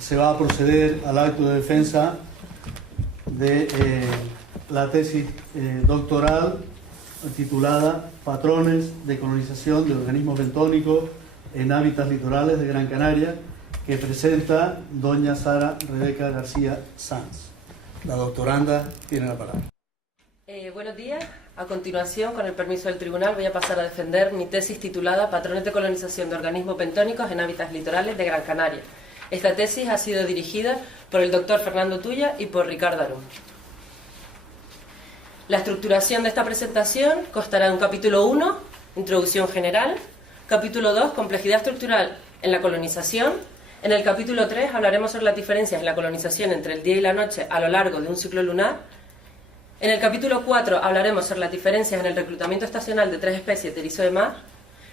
se va a proceder al acto de defensa de la tesis doctoral titulada Patrones de colonización de organismos bentónicos en hábitats litorales de Gran Canaria, que presenta doña Sara Rebeca García Sanz. La doctoranda tiene la palabra. Buenos días. A continuación, con el permiso del tribunal, voy a pasar a defender mi tesis titulada Patrones de colonización de organismos bentónicos en hábitats litorales de Gran Canaria. Esta tesis ha sido dirigida por el doctor Fernando Tuya y por Ricardo Arún. La estructuración de esta presentación constará de un capítulo 1, Introducción general, capítulo 2, Complejidad estructural en la colonización. En el capítulo 3 hablaremos sobre las diferencias en la colonización entre el día y la noche a lo largo de un ciclo lunar. En el capítulo 4 hablaremos sobre las diferencias en el reclutamiento estacional de 3 especies de erizo de mar.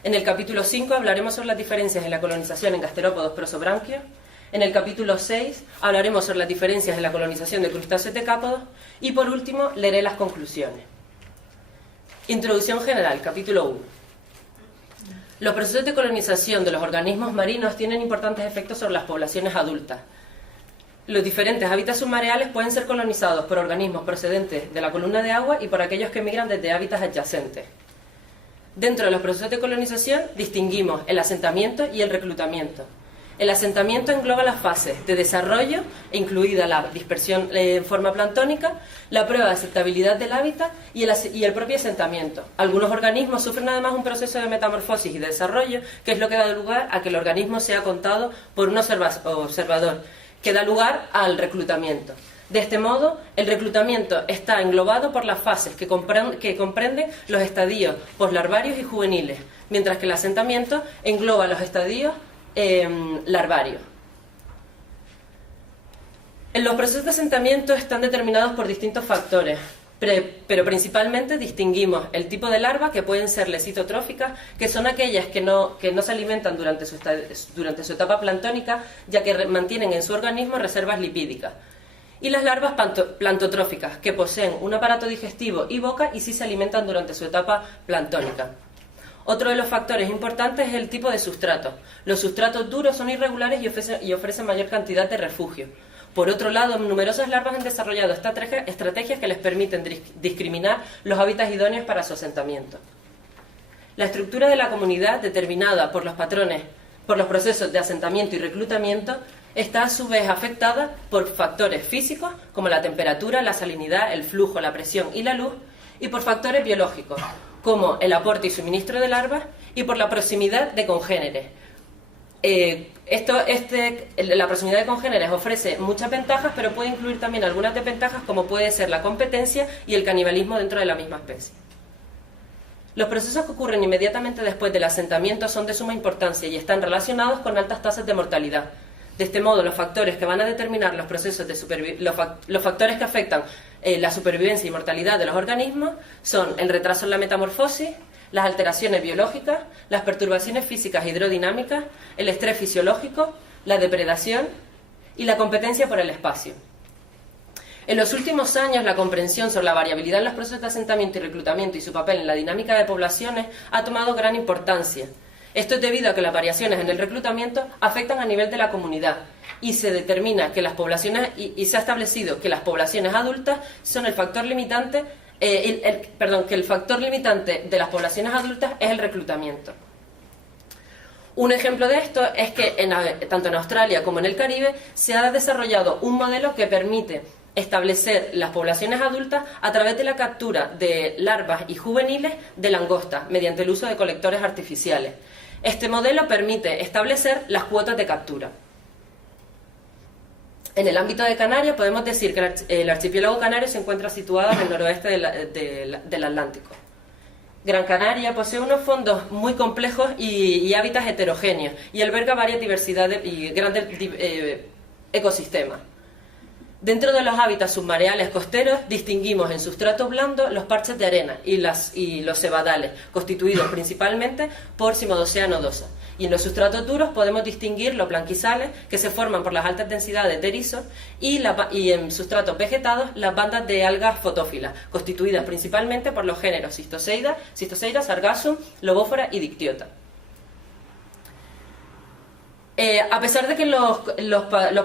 En el capítulo 5 hablaremos sobre las diferencias en la colonización en gasterópodos prosobranquios. En el capítulo 6 hablaremos sobre las diferencias en la colonización de crustáceos decápodos. Y por último, leeré las conclusiones. Introducción general, capítulo 1. Los procesos de colonización de los organismos marinos tienen importantes efectos sobre las poblaciones adultas. Los diferentes hábitats submareales pueden ser colonizados por organismos procedentes de la columna de agua y por aquellos que migran desde hábitats adyacentes. Dentro de los procesos de colonización distinguimos el asentamiento y el reclutamiento. El asentamiento engloba las fases de desarrollo, incluida la dispersión en forma planctónica, la prueba de aceptabilidad del hábitat y el propio asentamiento. Algunos organismos sufren además un proceso de metamorfosis y de desarrollo, que es lo que da lugar a que el organismo sea contado por un observador, que da lugar al reclutamiento. De este modo, el reclutamiento está englobado por las fases que comprenden los estadios poslarvarios y juveniles, mientras que el asentamiento engloba los estadios larvarios. Los procesos de asentamiento están determinados por distintos factores, pero principalmente distinguimos el tipo de larva, que pueden ser lesitotróficas, que son aquellas que no se alimentan durante su etapa planctónica, ya que mantienen en su organismo reservas lipídicas, y las larvas plantotróficas, que poseen un aparato digestivo y boca y sí se alimentan durante su etapa planctónica. Otro de los factores importantes es el tipo de sustrato. Los sustratos duros son irregulares y ofrecen mayor cantidad de refugio. Por otro lado, numerosas larvas han desarrollado estrategias que les permiten discriminar los hábitats idóneos para su asentamiento. La estructura de la comunidad, determinada por los procesos de asentamiento y reclutamiento, está a su vez afectada por factores físicos como la temperatura, la salinidad, el flujo, la presión y la luz, y por factores biológicos como el aporte y suministro de larvas, y por la proximidad de congéneres. La proximidad de congéneres ofrece muchas ventajas, pero puede incluir también algunas desventajas, como puede ser la competencia y el canibalismo dentro de la misma especie. Los procesos que ocurren inmediatamente después del asentamiento son de suma importancia y están relacionados con altas tasas de mortalidad. De este modo, los factores que van a determinar los procesos de los factores que afectan la supervivencia y mortalidad de los organismos son el retraso en la metamorfosis, las alteraciones biológicas, las perturbaciones físicas hidrodinámicas, el estrés fisiológico, la depredación y la competencia por el espacio. En los últimos años, la comprensión sobre la variabilidad en los procesos de asentamiento y reclutamiento y su papel en la dinámica de poblaciones ha tomado gran importancia. Esto es debido a que las variaciones en el reclutamiento afectan a nivel de la comunidad y se determina que las poblaciones y se ha establecido que las poblaciones adultas son el factor limitante. Que el factor limitante de las poblaciones adultas es el reclutamiento. Un ejemplo de esto es que tanto en Australia como en el Caribe se ha desarrollado un modelo que permite establecer las poblaciones adultas a través de la captura de larvas y juveniles de langosta mediante el uso de colectores artificiales. Este modelo permite establecer las cuotas de captura. En el ámbito de Canarias podemos decir que el archipiélago canario se encuentra situado en el noroeste del Atlántico. Gran Canaria posee unos fondos muy complejos y hábitats heterogéneos y alberga varias diversidades y grandes ecosistemas. Dentro de los hábitats submareales costeros distinguimos en sustrato blando los parches de arena y los cebadales, constituidos principalmente por Cimodocea nodosa. Y en los sustratos duros podemos distinguir los blanquizales, que se forman por las altas densidades de erizos, y en sustratos vegetados las bandas de algas fotófilas, constituidas principalmente por los géneros Cistoseida, Sargassum, Lobófora y Dictyota. A pesar de que los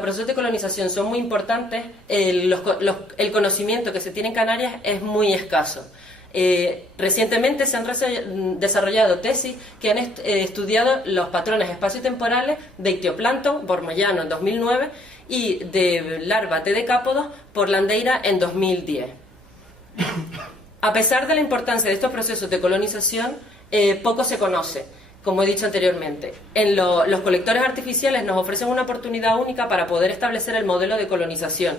procesos de colonización son muy importantes, el conocimiento que se tiene en Canarias es muy escaso. Recientemente se han desarrollado tesis que han estudiado los patrones espaciotemporales de ictioplancton por Moyano en 2009 y de larva de decápodos por Landeira en 2010. A pesar de la importancia de estos procesos de colonización, poco se conoce. Como he dicho anteriormente, los colectores artificiales nos ofrecen una oportunidad única para poder establecer el modelo de colonización.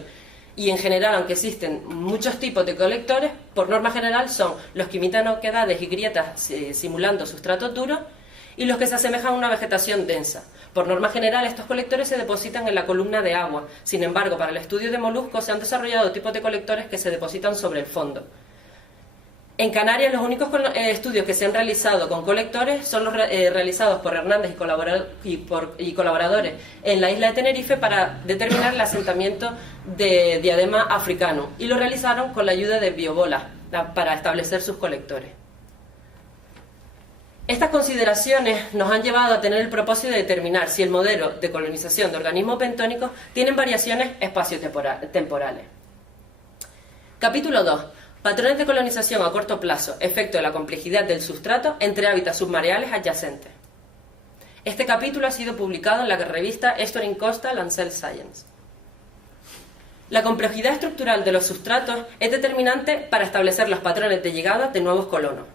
Y en general, aunque existen muchos tipos de colectores, por norma general son los que imitan oquedades y grietas simulando sustratos duros y los que se asemejan a una vegetación densa. Por norma general, estos colectores se depositan en la columna de agua. Sin embargo, para el estudio de moluscos se han desarrollado tipos de colectores que se depositan sobre el fondo. En Canarias, los únicos estudios que se han realizado con colectores son los realizados por Hernández y colaboradores en la isla de Tenerife para determinar el asentamiento de Diadema africano, y lo realizaron con la ayuda de biobolas para establecer sus colectores. Estas consideraciones nos han llevado a tener el propósito de determinar si el modelo de colonización de organismos bentónicos tiene variaciones espaciotemporales. Capítulo 2. Patrones de colonización a corto plazo, efecto de la complejidad del sustrato entre hábitats submareales adyacentes. Este capítulo ha sido publicado en la revista Estuarine Coastal and Cell Science. La complejidad estructural de los sustratos es determinante para establecer los patrones de llegada de nuevos colonos.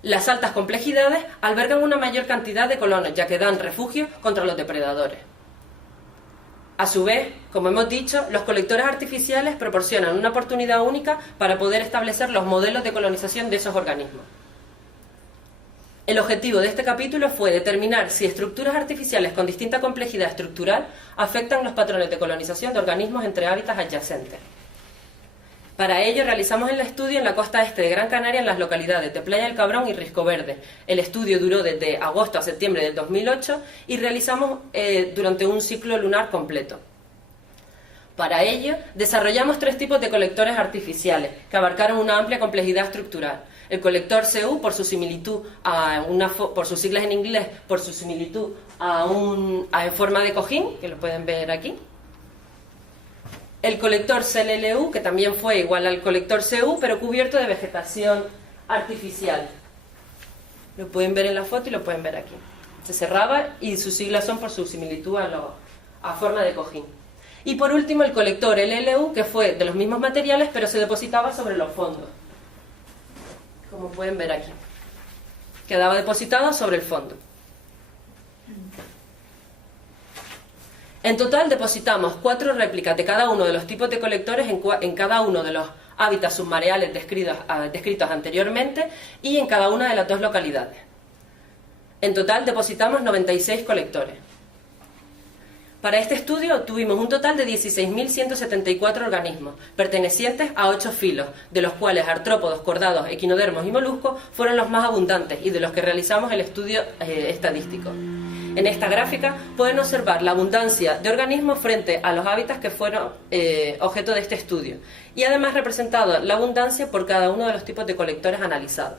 Las altas complejidades albergan una mayor cantidad de colonos, ya que dan refugio contra los depredadores. A su vez, como hemos dicho, los colectores artificiales proporcionan una oportunidad única para poder establecer los modelos de colonización de esos organismos. El objetivo de este capítulo fue determinar si estructuras artificiales con distinta complejidad estructural afectan los patrones de colonización de organismos entre hábitats adyacentes. Para ello realizamos el estudio en la costa este de Gran Canaria, en las localidades de Playa del Cabrón y Risco Verde. El estudio duró desde agosto a septiembre del 2008 y realizamos durante un ciclo lunar completo. Para ello desarrollamos 3 tipos de colectores artificiales que abarcaron una amplia complejidad estructural. El colector CU, por su similitud por sus siglas en inglés, por su similitud en forma de cojín, que lo pueden ver aquí. El colector CLLU, que también fue igual al colector CU, pero cubierto de vegetación artificial. Lo pueden ver en la foto y lo pueden ver aquí. Se cerraba y sus siglas son por su similitud a forma de cojín. Y por último el colector LLU, que fue de los mismos materiales, pero se depositaba sobre los fondos. Como pueden ver aquí. Quedaba depositado sobre el fondo. En total depositamos 4 réplicas de cada uno de los tipos de colectores en cada uno de los hábitats submareales descritos anteriormente y en cada una de las 2 localidades. En total depositamos 96 colectores. Para este estudio obtuvimos un total de 16.174 organismos, pertenecientes a 8 filos, de los cuales artrópodos, cordados, equinodermos y moluscos fueron los más abundantes y de los que realizamos el estudio estadístico. En esta gráfica pueden observar la abundancia de organismos frente a los hábitats que fueron objeto de este estudio, y además representado la abundancia por cada uno de los tipos de colectores analizados.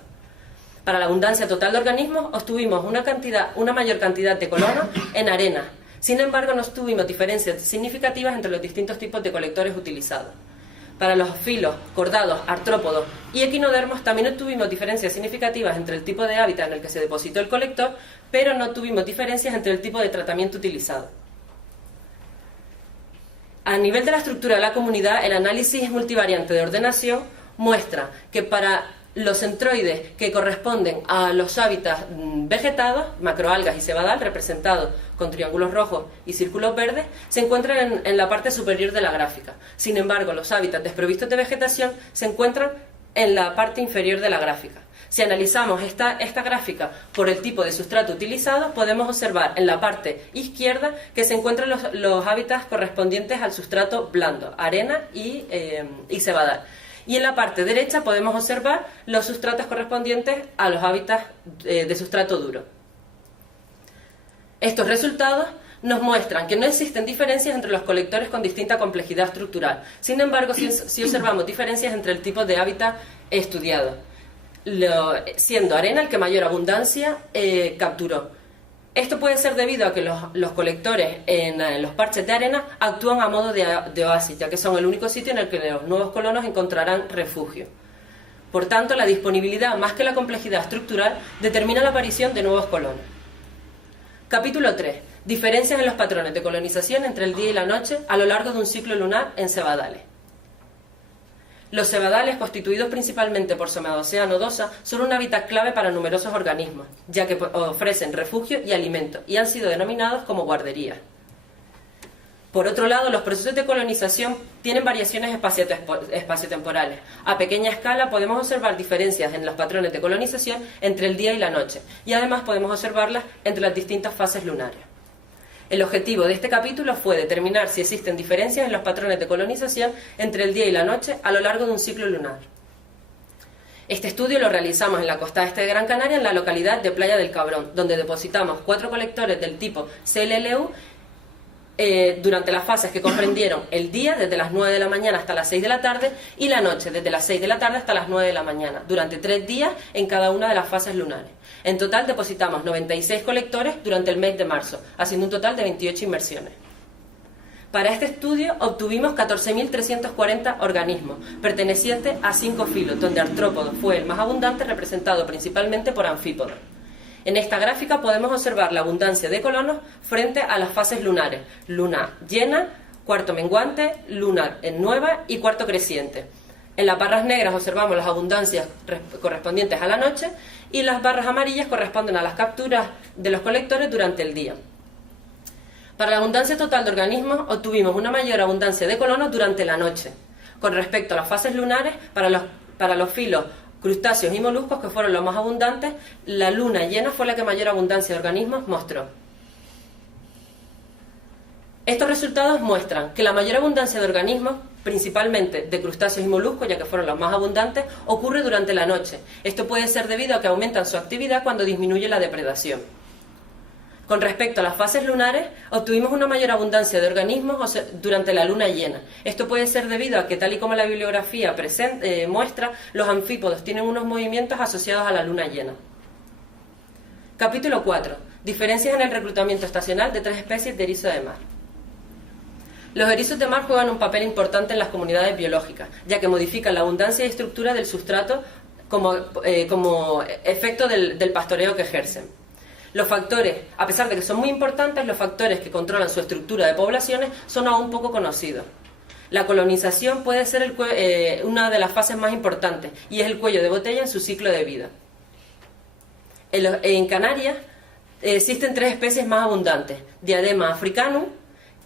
Para la abundancia total de organismos obtuvimos una mayor cantidad de colonos en arena. Sin embargo, no tuvimos diferencias significativas entre los distintos tipos de colectores utilizados. Para los filos, cordados, artrópodos y equinodermos también obtuvimos diferencias significativas entre el tipo de hábitat en el que se depositó el colector, pero no tuvimos diferencias entre el tipo de tratamiento utilizado. A nivel de la estructura de la comunidad, el análisis multivariante de ordenación muestra que para los centroides que corresponden a los hábitats vegetados, macroalgas y cebadal, representados con triángulos rojos y círculos verdes, se encuentran en la parte superior de la gráfica. Sin embargo, los hábitats desprovistos de vegetación se encuentran en la parte inferior de la gráfica. Si analizamos esta gráfica por el tipo de sustrato utilizado, podemos observar en la parte izquierda que se encuentran los hábitats correspondientes al sustrato blando, arena y cebadal. Y en la parte derecha podemos observar los sustratos correspondientes a los hábitats de sustrato duro. Estos resultados nos muestran que no existen diferencias entre los colectores con distinta complejidad estructural. Sin embargo, sí observamos diferencias entre el tipo de hábitat estudiado, siendo arena el que mayor abundancia capturó. Esto puede ser debido a que los colectores en los parches de arena actúan a modo de oasis, ya que son el único sitio en el que los nuevos colonos encontrarán refugio. Por tanto, la disponibilidad más que la complejidad estructural determina la aparición de nuevos colonos. Capítulo 3. Diferencias en los patrones de colonización entre el día y la noche a lo largo de un ciclo lunar en cebadales. Los cebadales, constituidos principalmente por Somadoxea nodosa, son un hábitat clave para numerosos organismos, ya que ofrecen refugio y alimento, y han sido denominados como guarderías. Por otro lado, los procesos de colonización tienen variaciones espaciotemporales. A pequeña escala podemos observar diferencias en los patrones de colonización entre el día y la noche, y además podemos observarlas entre las distintas fases lunares. El objetivo de este capítulo fue determinar si existen diferencias en los patrones de colonización entre el día y la noche a lo largo de un ciclo lunar. Este estudio lo realizamos en la costa este de Gran Canaria, en la localidad de Playa del Cabrón, donde depositamos 4 colectores del tipo CLLU durante las fases que comprendieron el día, desde las 9 de la mañana hasta las 6 de la tarde, y la noche, desde las 6 de la tarde hasta las 9 de la mañana, durante 3 días en cada una de las fases lunares. En total depositamos 96 colectores durante el mes de marzo, haciendo un total de 28 inmersiones. Para este estudio obtuvimos 14.340 organismos, pertenecientes a 5 filos, donde artrópodos fue el más abundante, representado principalmente por anfípodos. En esta gráfica podemos observar la abundancia de colonos frente a las fases lunares: luna llena, cuarto menguante, lunar en nueva y cuarto creciente. En las barras negras observamos las abundancias correspondientes a la noche, y las barras amarillas corresponden a las capturas de los colectores durante el día. Para la abundancia total de organismos obtuvimos una mayor abundancia de colonos durante la noche. Con respecto a las fases lunares, para los filos crustáceos y moluscos, que fueron los más abundantes, la luna llena fue la que mayor abundancia de organismos mostró. Estos resultados muestran que la mayor abundancia de organismos, principalmente de crustáceos y moluscos, ya que fueron los más abundantes, ocurre durante la noche. Esto puede ser debido a que aumentan su actividad cuando disminuye la depredación. Con respecto a las fases lunares, obtuvimos una mayor abundancia de organismos durante la luna llena. Esto puede ser debido a que, tal y como la bibliografía muestra, los anfípodos tienen unos movimientos asociados a la luna llena. Capítulo 4. Diferencias en el reclutamiento estacional de 3 especies de erizo de mar. Los erizos de mar juegan un papel importante en las comunidades biológicas, ya que modifican la abundancia y estructura del sustrato como efecto del pastoreo que ejercen. Los factores, a pesar de que son muy importantes, los factores que controlan su estructura de poblaciones son aún poco conocidos. La colonización puede ser una de las fases más importantes, y es el cuello de botella en su ciclo de vida. En Canarias existen 3 especies más abundantes: Diadema africanum,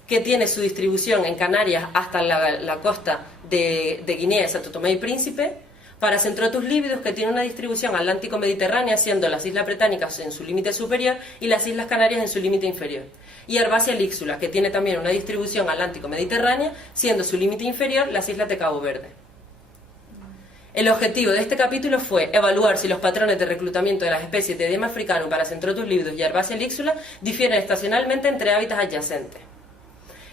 que tiene su distribución en Canarias hasta la costa de Guinea y Santo Tomé y Príncipe; Paracentrotus lividus, que tiene una distribución atlántico-mediterránea, siendo las islas británicas en su límite superior y las islas Canarias en su límite inferior; y Herbacia lixula, que tiene también una distribución atlántico-mediterránea, siendo su límite inferior las islas de Cabo Verde. El objetivo de este capítulo fue evaluar si los patrones de reclutamiento de las especies de Diadema africanum, Paracentrotus lividus y Herbacia lixula difieren estacionalmente entre hábitats adyacentes.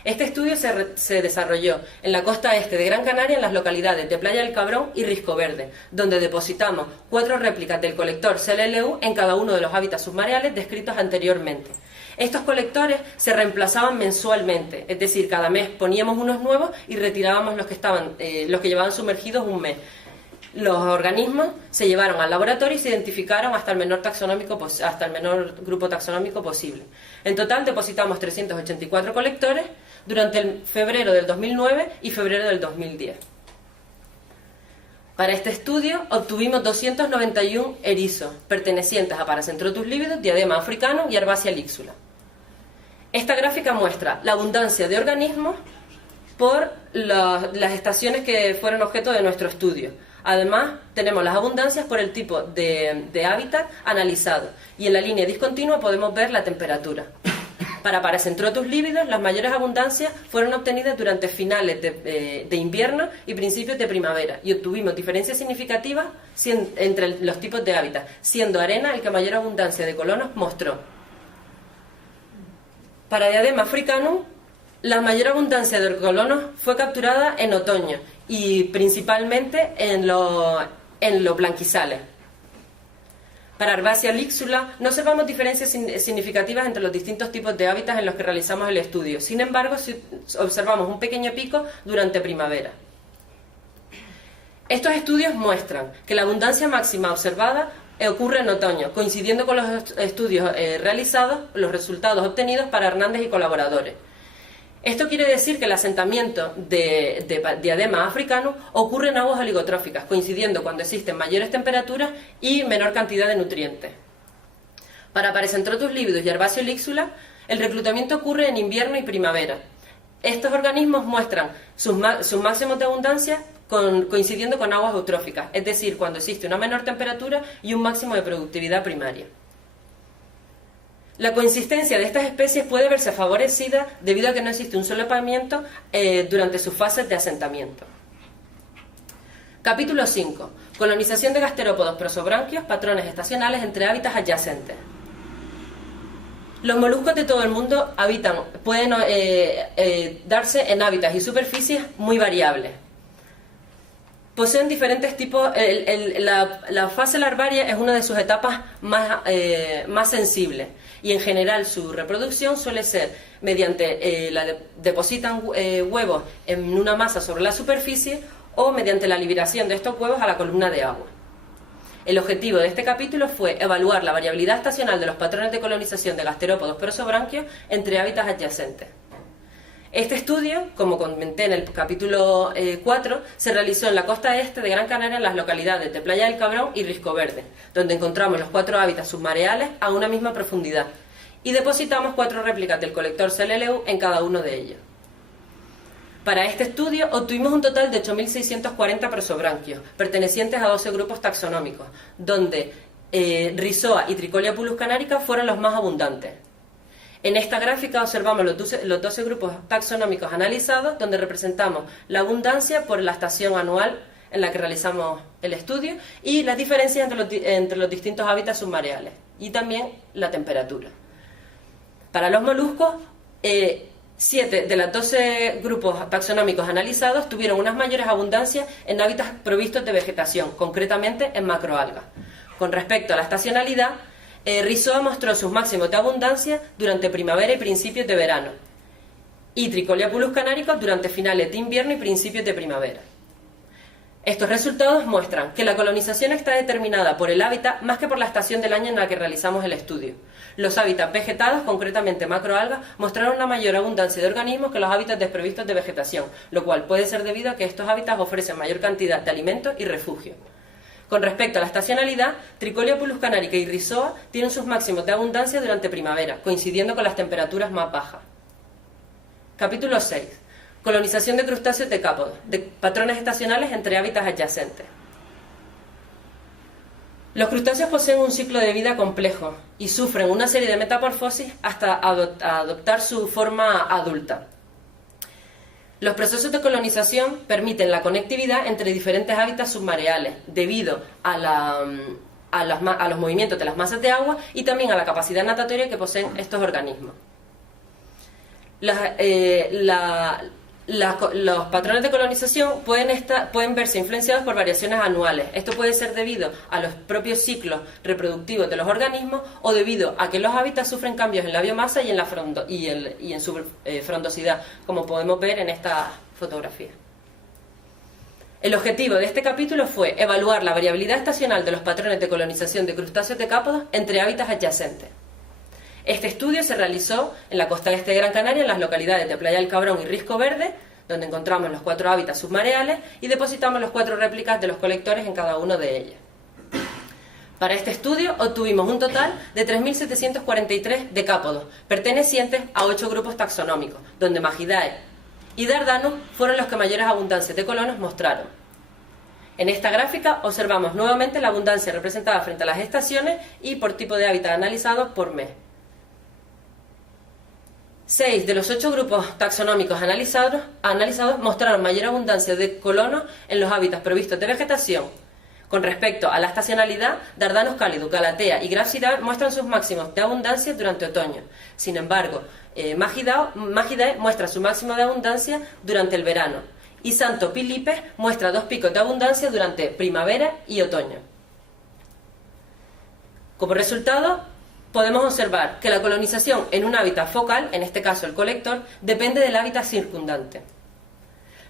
Este estudio se desarrolló en la costa este de Gran Canaria, en las localidades de Playa del Cabrón y Risco Verde, donde depositamos 4 réplicas del colector CLLU en cada uno de los hábitats submareales descritos anteriormente. Estos colectores se reemplazaban mensualmente, es decir, cada mes poníamos unos nuevos y retirábamos los que llevaban sumergidos un mes. Los organismos se llevaron al laboratorio y se identificaron hasta el menor grupo taxonómico posible. En total depositamos 384 colectores durante el febrero del 2009 y febrero del 2010. Para este estudio obtuvimos 291 erizos pertenecientes a Paracentrotus lividus, Diadema africanum y Herbacia lixula. Esta gráfica muestra la abundancia de organismos por las estaciones que fueron objeto de nuestro estudio. Además, tenemos las abundancias por el tipo de hábitat analizado, y en la línea discontinua podemos ver la temperatura. Para Paracentrotus lividus, las mayores abundancias fueron obtenidas durante finales de invierno y principios de primavera, y obtuvimos diferencias significativas entre los tipos de hábitat, siendo arena el que mayor abundancia de colonos mostró. Para Diadema africanum, la mayor abundancia de colonos fue capturada en otoño, y principalmente en los blanquizales. Para Herbacea lixula no observamos diferencias significativas entre los distintos tipos de hábitats en los que realizamos el estudio. Sin embargo, observamos un pequeño pico durante primavera. Estos estudios muestran que la abundancia máxima observada ocurre en otoño, coincidiendo con los estudios realizados, los resultados obtenidos para Hernández y colaboradores. Esto quiere decir que el asentamiento de Diadema africanus ocurre en aguas oligotróficas, coincidiendo cuando existen mayores temperaturas y menor cantidad de nutrientes. Para Paracentrotus lividus y Herbaceo lixula, el reclutamiento ocurre en invierno y primavera. Estos organismos muestran sus máximos de abundancia coincidiendo con aguas eutróficas, es decir, cuando existe una menor temperatura y un máximo de productividad primaria. La consistencia de estas especies puede verse favorecida debido a que no existe un solapamiento durante sus fases de asentamiento. Capítulo 5. Colonización de gasterópodos prosobranquios, patrones estacionales entre hábitats adyacentes. Los moluscos de todo el mundo pueden darse en hábitats y superficies muy variables. Poseen diferentes tipos. La fase larvaria es una de sus etapas más sensibles y en general su reproducción suele ser mediante depositan huevos en una masa sobre la superficie o mediante la liberación de estos huevos a la columna de agua. El objetivo de este capítulo fue evaluar la variabilidad estacional de los patrones de colonización de gasterópodos prosobranquios entre hábitats adyacentes. Este estudio, como comenté en el capítulo 4, se realizó en la costa este de Gran Canaria, en las localidades de Playa del Cabrón y Risco Verde, donde encontramos los 4 hábitats submareales a una misma profundidad y depositamos 4 réplicas del colector CLLU en cada uno de ellos. Para este estudio obtuvimos un total de 8.640 prosobranquios, pertenecientes a 12 grupos taxonómicos, donde Rhizoa y Tricolia pulus canarica fueron los más abundantes. En esta gráfica observamos los 12 grupos taxonómicos analizados, donde representamos la abundancia por la estación anual en la que realizamos el estudio y las diferencias entre los distintos hábitats submareales y también la temperatura. Para los moluscos, 7 de los 12 grupos taxonómicos analizados tuvieron unas mayores abundancias en hábitats provistos de vegetación, concretamente en macroalgas. Con respecto a la estacionalidad, Rhizoa mostró sus máximos de abundancia durante primavera y principios de verano, y Tricolia pulus canaricus durante finales de invierno y principios de primavera. Estos resultados muestran que la colonización está determinada por el hábitat más que por la estación del año en la que realizamos el estudio. Los hábitats vegetados, concretamente macroalgas, mostraron una mayor abundancia de organismos que los hábitats desprovistos de vegetación, lo cual puede ser debido a que estos hábitats ofrecen mayor cantidad de alimentos y refugio. Con respecto a la estacionalidad, Tricolia pulus canarica y Rhizoa tienen sus máximos de abundancia durante primavera, coincidiendo con las temperaturas más bajas. Capítulo 6. Colonización de crustáceos decápodos, de patrones estacionales entre hábitats adyacentes. Los crustáceos poseen un ciclo de vida complejo y sufren una serie de metamorfosis hasta adoptar su forma adulta. Los procesos de colonización permiten la conectividad entre diferentes hábitats submareales debido a los movimientos de las masas de agua y también a la capacidad natatoria que poseen estos organismos. Los patrones de colonización pueden verse influenciados por variaciones anuales. Esto puede ser debido a los propios ciclos reproductivos de los organismos o debido a que los hábitats sufren cambios en la biomasa y en su frondosidad, como podemos ver en esta fotografía. El objetivo de este capítulo fue evaluar la variabilidad estacional de los patrones de colonización de crustáceos decápodos entre hábitats adyacentes. Este estudio se realizó en la costa este de Gran Canaria, en las localidades de Playa del Cabrón y Risco Verde, donde encontramos los 4 hábitats submareales y depositamos los 4 réplicas de los colectores en cada uno de ellos. Para este estudio obtuvimos un total de 3.743 decápodos, pertenecientes a 8 grupos taxonómicos, donde Magidae y Dardanus fueron los que mayores abundancias de colonos mostraron. En esta gráfica observamos nuevamente la abundancia representada frente a las estaciones y por tipo de hábitat analizados por mes. 6 de los 8 grupos taxonómicos analizados mostraron mayor abundancia de colonos en los hábitats provistos de vegetación. Con respecto a la estacionalidad, Dardanus cálidus, Galatea y Grapsidae muestran sus máximos de abundancia durante otoño. Sin embargo, Magidae muestra su máximo de abundancia durante el verano y Santo Pilipes muestra 2 picos de abundancia durante primavera y otoño. Como resultado, podemos observar que la colonización en un hábitat focal, en este caso el colector, depende del hábitat circundante.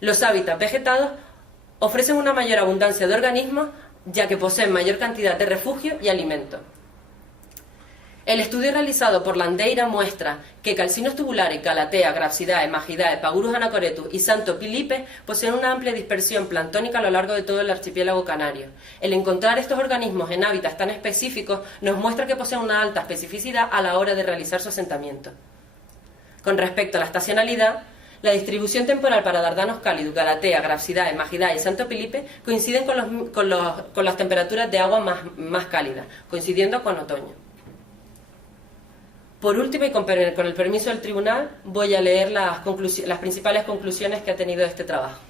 Los hábitats vegetados ofrecen una mayor abundancia de organismos, ya que poseen mayor cantidad de refugio y alimento. El estudio realizado por Landeira muestra que Calcinus tubularis, Calathea, Grapsidae, Magidae, Pagurus anacoretus y Santo Pilipes poseen una amplia dispersión planctónica a lo largo de todo el archipiélago canario. El encontrar estos organismos en hábitats tan específicos nos muestra que poseen una alta especificidad a la hora de realizar su asentamiento. Con respecto a la estacionalidad, la distribución temporal para Dardanos cálidos, Calathea, Grapsidae, Magidae y Santo Pilipes coinciden con las temperaturas de agua más cálidas, coincidiendo con otoño. Por último, y con el permiso del tribunal, voy a leer las principales conclusiones que ha tenido este trabajo.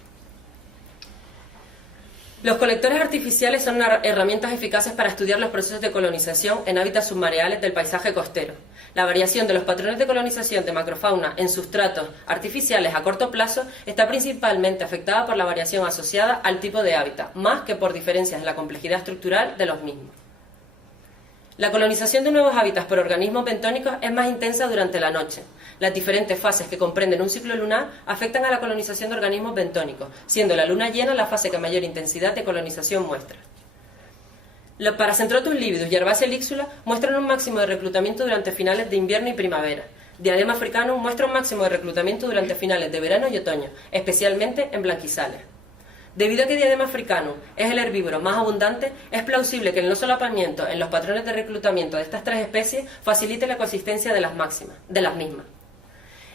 Los colectores artificiales son herramientas eficaces para estudiar los procesos de colonización en hábitats submareales del paisaje costero. La variación de los patrones de colonización de macrofauna en sustratos artificiales a corto plazo está principalmente afectada por la variación asociada al tipo de hábitat, más que por diferencias en la complejidad estructural de los mismos. La colonización de nuevos hábitats por organismos bentónicos es más intensa durante la noche. Las diferentes fases que comprenden un ciclo lunar afectan a la colonización de organismos bentónicos, siendo la luna llena la fase que mayor intensidad de colonización muestra. Los Paracentrotus lividus y Herbacea lixula muestran un máximo de reclutamiento durante finales de invierno y primavera. Diadema africanum muestra un máximo de reclutamiento durante finales de verano y otoño, especialmente en blanquizales. Debido a que Diadema africanum es el herbívoro más abundante, es plausible que el no solapamiento en los patrones de reclutamiento de estas tres especies facilite la coexistencia de las mismas.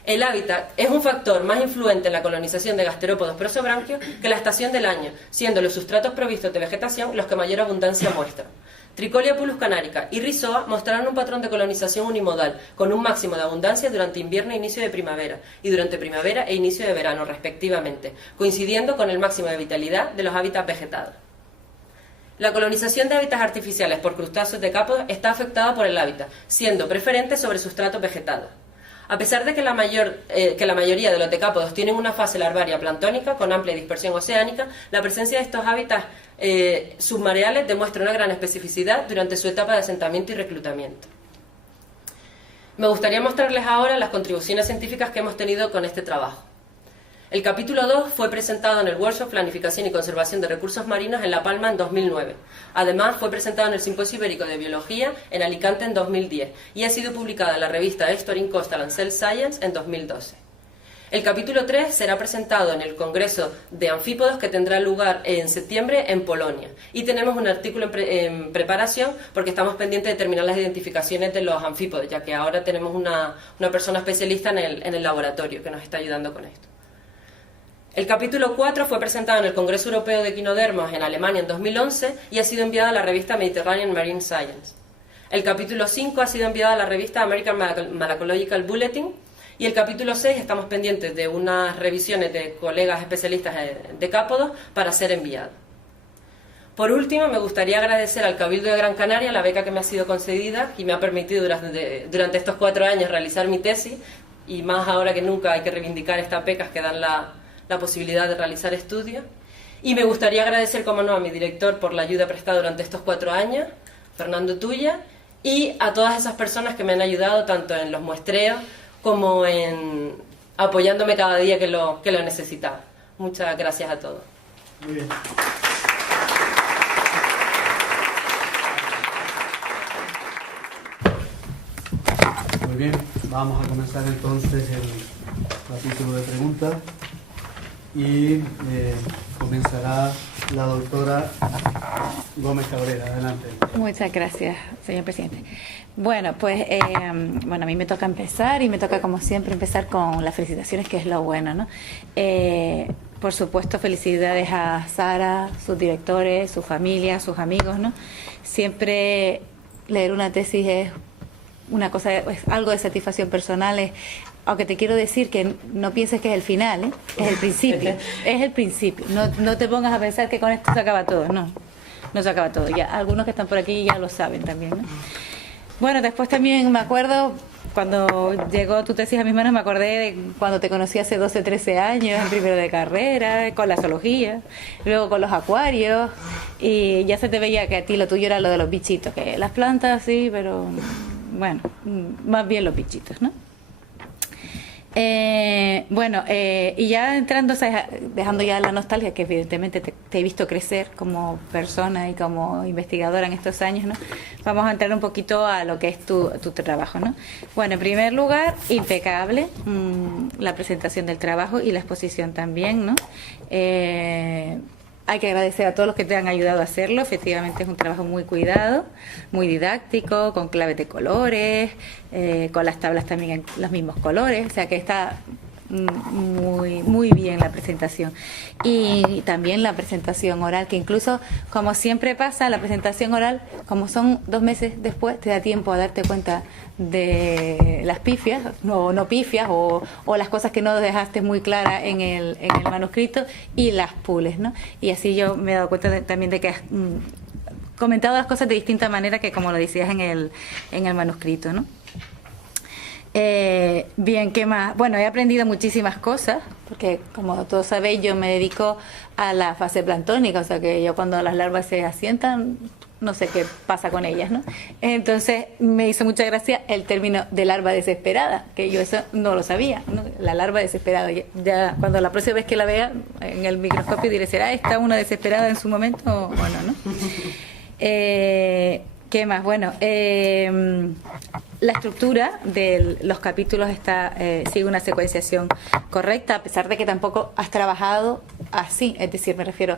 El hábitat es un factor más influente en la colonización de gasterópodos prosobranquios que la estación del año, siendo los sustratos provistos de vegetación los que mayor abundancia muestran. Tricolia pulus canarica y Rhizoa mostrarán un patrón de colonización unimodal, con un máximo de abundancia durante invierno e inicio de primavera, y durante primavera e inicio de verano, respectivamente, coincidiendo con el máximo de vitalidad de los hábitats vegetados. La colonización de hábitats artificiales por crustáceos decápodos está afectada por el hábitat, siendo preferente sobre sustratos vegetados. A pesar de que la mayoría de los decápodos tienen una fase larvaria planctónica con amplia dispersión oceánica, la presencia de estos hábitats submareales demuestra una gran especificidad durante su etapa de asentamiento y reclutamiento. Me gustaría mostrarles ahora las contribuciones científicas que hemos tenido con este trabajo. El capítulo 2 fue presentado en el Workshop Planificación y Conservación de Recursos Marinos en La Palma en 2009. Además, fue presentado en el Simposio Ibérico de Biología en Alicante en 2010 y ha sido publicada en la revista Exploring Coastal and Cell Science en 2012. El capítulo 3 será presentado en el Congreso de Anfípodos que tendrá lugar en septiembre en Polonia. Y tenemos un artículo en preparación porque estamos pendientes de terminar las identificaciones de los anfípodos, ya que ahora tenemos una persona especialista en el laboratorio que nos está ayudando con esto. El capítulo 4 fue presentado en el Congreso Europeo de Equinodermos en Alemania en 2011 y ha sido enviado a la revista Mediterranean Marine Science. El capítulo 5 ha sido enviado a la revista American Malacological Bulletin y el capítulo 6 estamos pendientes de unas revisiones de colegas especialistas de cápodos para ser enviado. Por último, me gustaría agradecer al Cabildo de Gran Canaria la beca que me ha sido concedida y me ha permitido durante estos 4 años realizar mi tesis, y más ahora que nunca hay que reivindicar estas becas que dan la posibilidad de realizar estudios. Y me gustaría agradecer, como no, a mi director por la ayuda prestada durante estos 4 años, Fernando Tuya, y a todas esas personas que me han ayudado tanto en los muestreos como en apoyándome cada día que lo necesitaba. Muchas gracias a todos. Muy bien. Muy bien, vamos a comenzar entonces el capítulo de preguntas y comenzará la doctora Gómez Cabrera. Adelante. Muchas gracias, señor presidente. Bueno, pues a mí me toca empezar y me toca, como siempre, empezar con las felicitaciones, que es lo bueno, ¿no? Por supuesto, felicidades a Sara, sus directores, su familia, sus amigos, ¿no? Siempre leer una tesis es una cosa, es algo de satisfacción personal, aunque te quiero decir que no pienses que es el final, es el principio, es el principio. No te pongas a pensar que con esto se acaba todo, no se acaba todo. Ya algunos que están por aquí ya lo saben también, ¿no? Bueno, después también me acuerdo cuando llegó tu tesis a mis manos me acordé de cuando te conocí hace 12, 13 años, en primero de carrera, con la zoología, luego con los acuarios, y ya se te veía que a ti lo tuyo era lo de los bichitos, que las plantas sí, pero bueno, más bien los bichitos, ¿no? Y ya entrando, o sea, dejando ya la nostalgia, que evidentemente te he visto crecer como persona y como investigadora en estos años, ¿no? Vamos a entrar un poquito a lo que es tu trabajo, ¿no? Bueno, en primer lugar, impecable la presentación del trabajo y la exposición también, ¿no? Hay que agradecer a todos los que te han ayudado a hacerlo. Efectivamente es un trabajo muy cuidado, muy didáctico, con claves de colores, con las tablas también en los mismos colores, o sea que está muy bien la presentación. Y también la presentación oral, que incluso, como siempre pasa, la presentación oral, como son 2 meses después, te da tiempo a darte cuenta de las pifias, no pifias, o las cosas que no dejaste muy claras en el manuscrito, y las pules, ¿no? Y así yo me he dado cuenta también de que has comentado las cosas de distinta manera que como lo decías en el manuscrito, ¿no? Bien, ¿qué más? Bueno, he aprendido muchísimas cosas, porque como todos sabéis, yo me dedico a la fase planctónica, o sea que yo cuando las larvas se asientan, no sé qué pasa con ellas, ¿no? Entonces me hizo mucha gracia el término de larva desesperada, que yo eso no lo sabía, ¿no? La larva desesperada. Ya cuando la próxima vez que la vea en el microscopio diré, ¿será esta una desesperada en su momento o no, no? ¿Qué más? Bueno, la estructura de los capítulos sigue una secuenciación correcta, a pesar de que tampoco has trabajado así. Es decir, me refiero,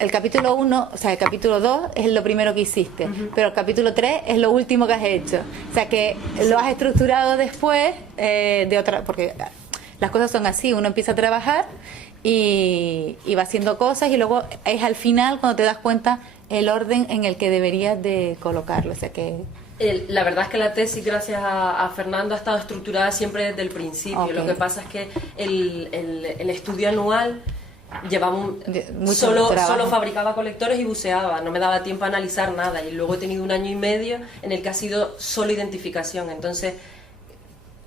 el capítulo 1, o sea, el capítulo 2 es lo primero que hiciste, pero el capítulo 3 es lo último que has hecho. O sea, que lo has estructurado después de otra, porque las cosas son así, uno empieza a trabajar y va haciendo cosas y luego es al final cuando te das cuenta el orden en el que deberías de colocarlo, o sea que... La verdad es que la tesis, gracias a Fernando, ha estado estructurada siempre desde el principio. Okay. Lo que pasa es que el estudio anual llevaba solo fabricaba colectores y buceaba, no me daba tiempo a analizar nada, y luego he tenido 1 año y medio en el que ha sido solo identificación. Entonces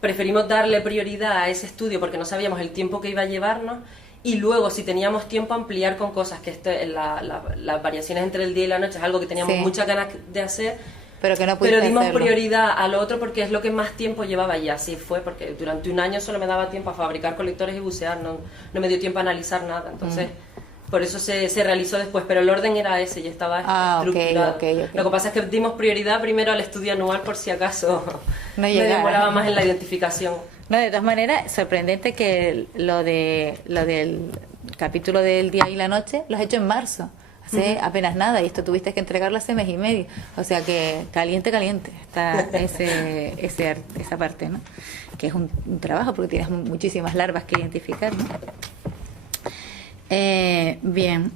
preferimos darle prioridad a ese estudio porque no sabíamos el tiempo que iba a llevarnos, y luego si teníamos tiempo ampliar con cosas, que las variaciones entre el día y la noche es algo que teníamos muchas ganas de hacer, pero dimos prioridad a lo otro porque es lo que más tiempo llevaba, y así fue, porque durante 1 año solo me daba tiempo a fabricar colectores y bucear, no me dio tiempo a analizar nada, entonces por eso se realizó después, pero el orden era ese, ya estaba estructurado. Okay. Lo que pasa es que dimos prioridad primero al estudio anual por si acaso me demoraba más en la identificación. No, de todas maneras, sorprendente que lo del capítulo del día y la noche lo has hecho en marzo, hace apenas nada, y esto tuviste que entregarlo hace mes y medio, o sea que caliente está esa parte, ¿no? Que es un trabajo porque tienes muchísimas larvas que identificar, ¿no? Bien.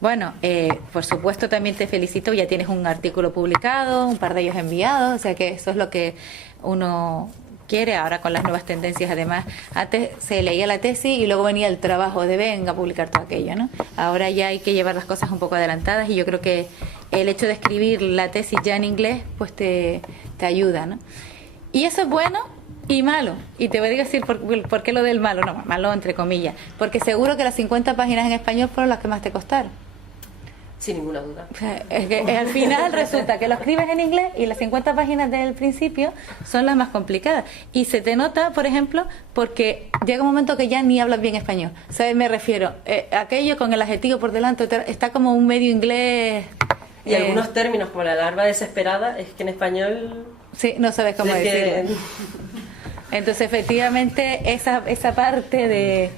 Bueno, por supuesto también te felicito, ya tienes un artículo publicado, un par de ellos enviados, o sea que eso es lo que uno quiere ahora con las nuevas tendencias. Además, antes se leía la tesis y luego venía el trabajo de venga a publicar todo aquello, ¿no? Ahora ya hay que llevar las cosas un poco adelantadas, y yo creo que el hecho de escribir la tesis ya en inglés pues te ayuda, ¿no? Y eso es bueno y malo, y te voy a decir por qué lo del malo, no, malo entre comillas, porque seguro que las 50 páginas en español fueron las que más te costaron. Sin ninguna duda. Es que al final resulta que lo escribes en inglés y las 50 páginas del principio son las más complicadas. Y se te nota, por ejemplo, porque llega un momento que ya ni hablas bien español. ¿Sabes? Me refiero, aquello con el adjetivo por delante está como un medio inglés. Y algunos términos, como la larva desesperada, es que en español... Sí, no sabes cómo decirlo. Entonces, efectivamente, esa parte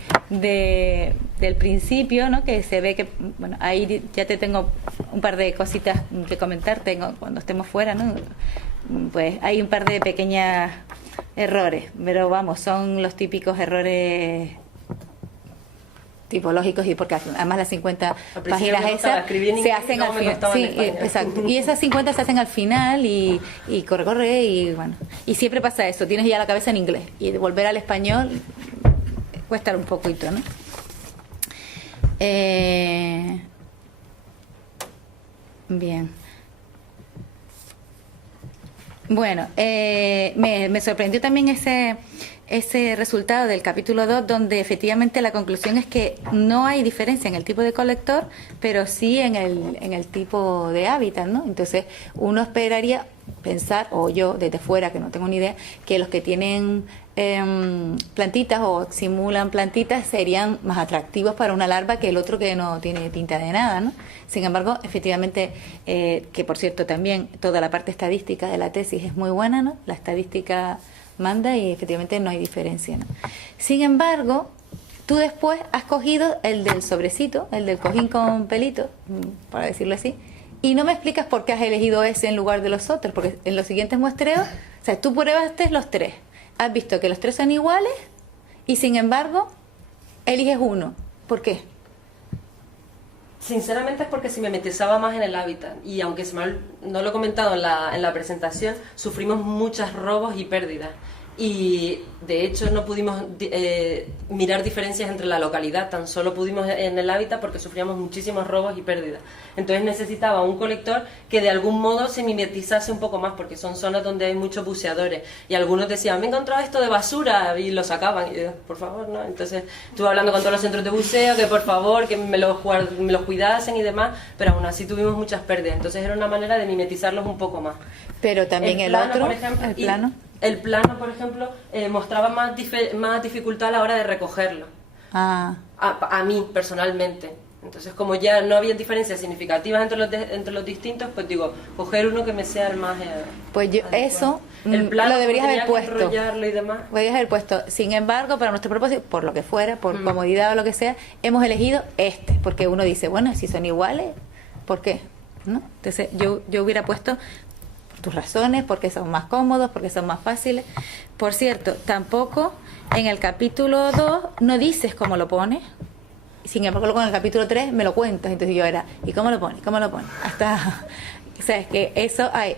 del principio, ¿no? Que se ve que, bueno, ahí ya te tengo un par de cositas que comentar, cuando estemos fuera, ¿no? Pues hay un par de pequeños errores, pero vamos, son los típicos errores tipológicos, y porque además las 50 páginas esas se hacen al final. Sí, exacto. Y esas 50 se hacen al final y corre y bueno. Y siempre pasa eso, tienes ya la cabeza en inglés y volver al español cuesta un poquito, ¿no? Bien. Bueno, me sorprendió también ese resultado del capítulo 2, donde efectivamente la conclusión es que no hay diferencia en el tipo de colector, pero sí en el tipo de hábitat, ¿no? Entonces, uno esperaría pensar, o yo desde fuera, que no tengo ni idea, que los que tienen plantitas o simulan plantitas serían más atractivos para una larva que el otro que no tiene pinta de nada, ¿no? Sin embargo, efectivamente, que por cierto también toda la parte estadística de la tesis es muy buena, ¿no? La estadística manda y efectivamente no hay diferencia, ¿no? Sin embargo, tú después has cogido el del sobrecito, el del cojín con pelito, para decirlo así, y no me explicas por qué has elegido ese en lugar de los otros, porque en los siguientes muestreos, o sea, tú pruebaste los tres, has visto que los tres son iguales y sin embargo eliges uno. ¿Por qué? Sinceramente es porque se mimetizaba más en el hábitat y aunque no lo he comentado en la presentación, sufrimos muchos robos y pérdidas. Y de hecho no pudimos mirar diferencias entre la localidad, tan solo pudimos en el hábitat porque sufríamos muchísimos robos y pérdidas. Entonces necesitaba un colector que de algún modo se mimetizase un poco más, porque son zonas donde hay muchos buceadores y algunos decían, me he encontrado esto de basura, y lo sacaban, y yo, por favor, ¿no? Entonces estuve hablando con todos los centros de buceo que por favor que me los cuidasen y demás, pero aún así tuvimos muchas pérdidas. Entonces era una manera de mimetizarlos un poco más. Pero también el plano, otro, por ejemplo, el plano. El plano, por ejemplo, mostraba más dificultad a la hora de recogerlo. A mí, personalmente. Entonces, como ya no había diferencias significativas entre los distintos, pues digo, coger uno que me sea el más pues yo, eso el plano, lo deberías haber puesto. Enrollarlo y demás. Deberías haber puesto. Sin embargo, para nuestro propósito, por lo que fuera, por comodidad o lo que sea, hemos elegido este. Porque uno dice, bueno, si son iguales, ¿por qué? ¿No? Entonces, yo hubiera puesto tus razones, porque son más cómodos, porque son más fáciles. Por cierto, tampoco en el capítulo 2 no dices cómo lo pones. Sin embargo, luego en el capítulo 3 me lo cuentas. Entonces yo era, ¿y cómo lo pones? ¿Cómo lo pones? Hasta, o sea, es que eso hay.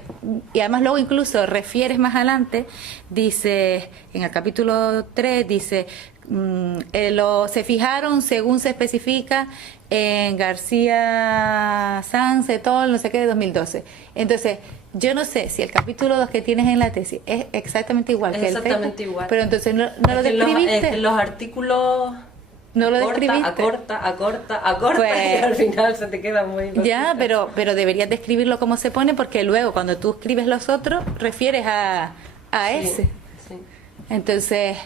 Y además luego incluso refieres más adelante, dice, en el capítulo 3 dice, se fijaron según se especifica en García Sanz, Etol, no sé qué, de 2012. Entonces, yo no sé si el capítulo 2 que tienes en la tesis es exactamente igual que exactamente el igual. Pero entonces no lo describiste. Los artículos no lo describiste. Acorta, pues, y al final se te queda muy... Ya, pero deberías describirlo como se pone, porque luego cuando tú escribes los otros, refieres a ese. Sí. Entonces,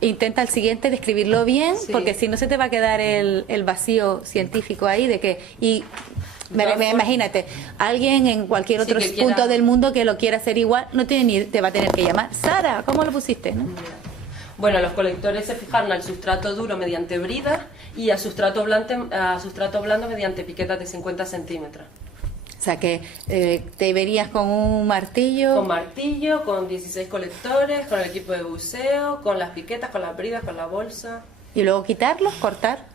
intenta al siguiente describirlo bien, porque si no se te va a quedar el vacío científico ahí de que... Imagínate, alguien en cualquier otro punto del mundo que lo quiera hacer igual, no tiene ni, te va a tener que llamar Sara, ¿cómo lo pusiste? ¿No? Bueno, los colectores se fijaron al sustrato duro mediante bridas y a sustrato blando mediante piquetas de 50 centímetros. O sea que te verías con un martillo. Con martillo, con 16 colectores, con el equipo de buceo, con las piquetas, con las bridas, con la bolsa. ¿Y luego quitarlos, cortar?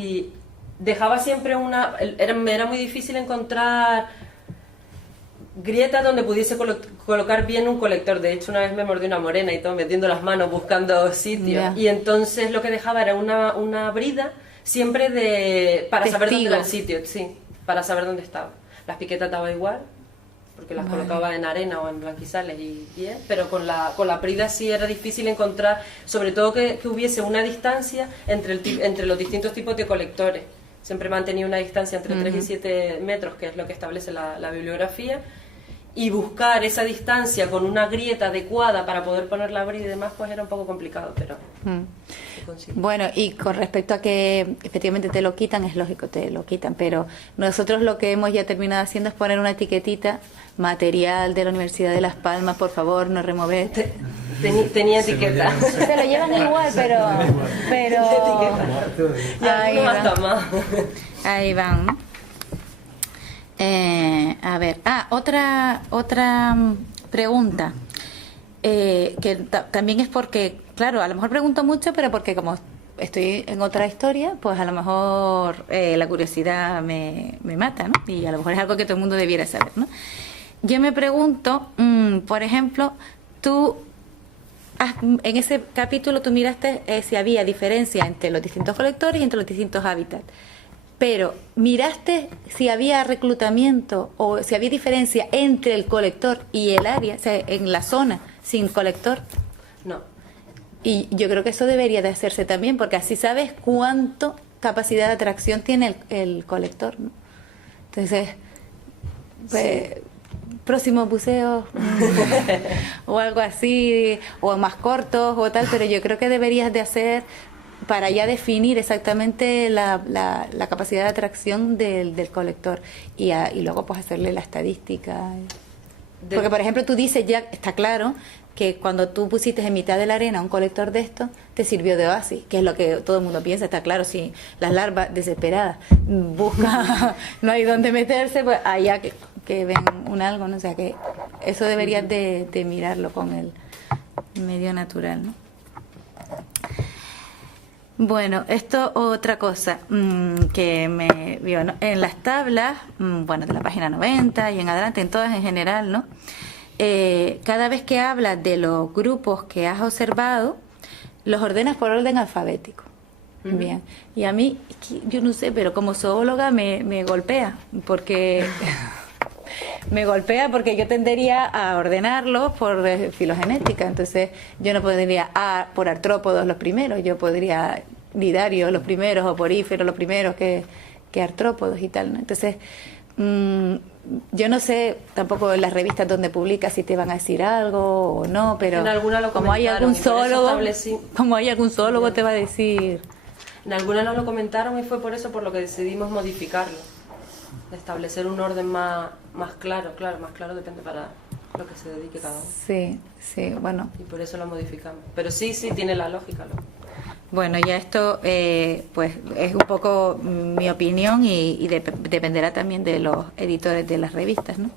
Y dejaba siempre me era muy difícil encontrar grietas donde pudiese colocar bien un colector. De hecho, una vez me mordió una morena y todo metiendo las manos buscando sitios. Y entonces lo que dejaba era una brida siempre para saber dónde era el sitio. Sí, para saber dónde estaba. Las piquetas daba igual, porque las colocaba en arena o en blanquizales y bien, pero con la brida sí era difícil encontrar, sobre todo que hubiese una distancia entre los distintos tipos de colectores. Siempre mantenía una distancia entre 3 y 7 metros, que es lo que establece la bibliografía, y buscar esa distancia con una grieta adecuada para poder poner la brida y demás, pues era un poco complicado, pero se consigue. Bueno, y con respecto a que efectivamente te lo quitan, es lógico, te lo quitan, pero nosotros lo que hemos ya terminado haciendo es poner una etiquetita, material de la Universidad de Las Palmas, por favor, no remover. Tenía etiqueta. Se lo llevan igual, pero ahí van, ¿no? A ver, otra pregunta, que también es porque, claro, a lo mejor pregunto mucho, pero porque como estoy en otra historia, pues a lo mejor la curiosidad me mata, ¿no? Y a lo mejor es algo que todo el mundo debiera saber, ¿no? Yo me pregunto, por ejemplo, en ese capítulo tú miraste si había diferencia entre los distintos colectores y entre los distintos hábitats. pero ¿miraste si había reclutamiento o si había diferencia entre el colector y el área, o sea, en la zona sin colector? No. Y yo creo que eso debería de hacerse también, porque así sabes cuánto capacidad de atracción tiene el colector, ¿no? Entonces, pues, próximos buceos o algo así, o más cortos o tal, pero yo creo que deberías de hacer para ya definir exactamente la capacidad de atracción del colector y luego pues hacerle la estadística. Porque, por ejemplo, tú dices, ya está claro que cuando tú pusiste en mitad de la arena un colector de esto, te sirvió de oasis, que es lo que todo el mundo piensa, está claro, si las larvas desesperadas buscan, no hay dónde meterse, pues allá que ven un algo, ¿no? O sea que eso deberías de mirarlo con el medio natural, ¿no? Bueno, esto otra cosa que me vio, ¿no? En las tablas, bueno, de la página 90 y en adelante, en todas en general, ¿no? Cada vez que hablas de los grupos que has observado, los ordenas por orden alfabético. Bien. Y a mí, yo no sé, pero como zoóloga me golpea, porque yo tendería a ordenarlos por filogenética. Entonces, yo no podría por artrópodos los primeros, yo podría nidarios los primeros o poríferos los primeros que artrópodos y tal, ¿no? Entonces, yo no sé tampoco en las revistas donde publicas si te van a decir algo o no, pero como hay algún zoólogo te va a decir. En algunas nos lo comentaron y fue por eso por lo que decidimos modificarlo, de establecer un orden más claro, más claro depende para lo que se dedique cada uno. Sí, bueno. Y por eso lo modificamos. Pero sí tiene la lógica. Bueno, ya esto pues es un poco mi opinión y dependerá también de los editores de las revistas, ¿no?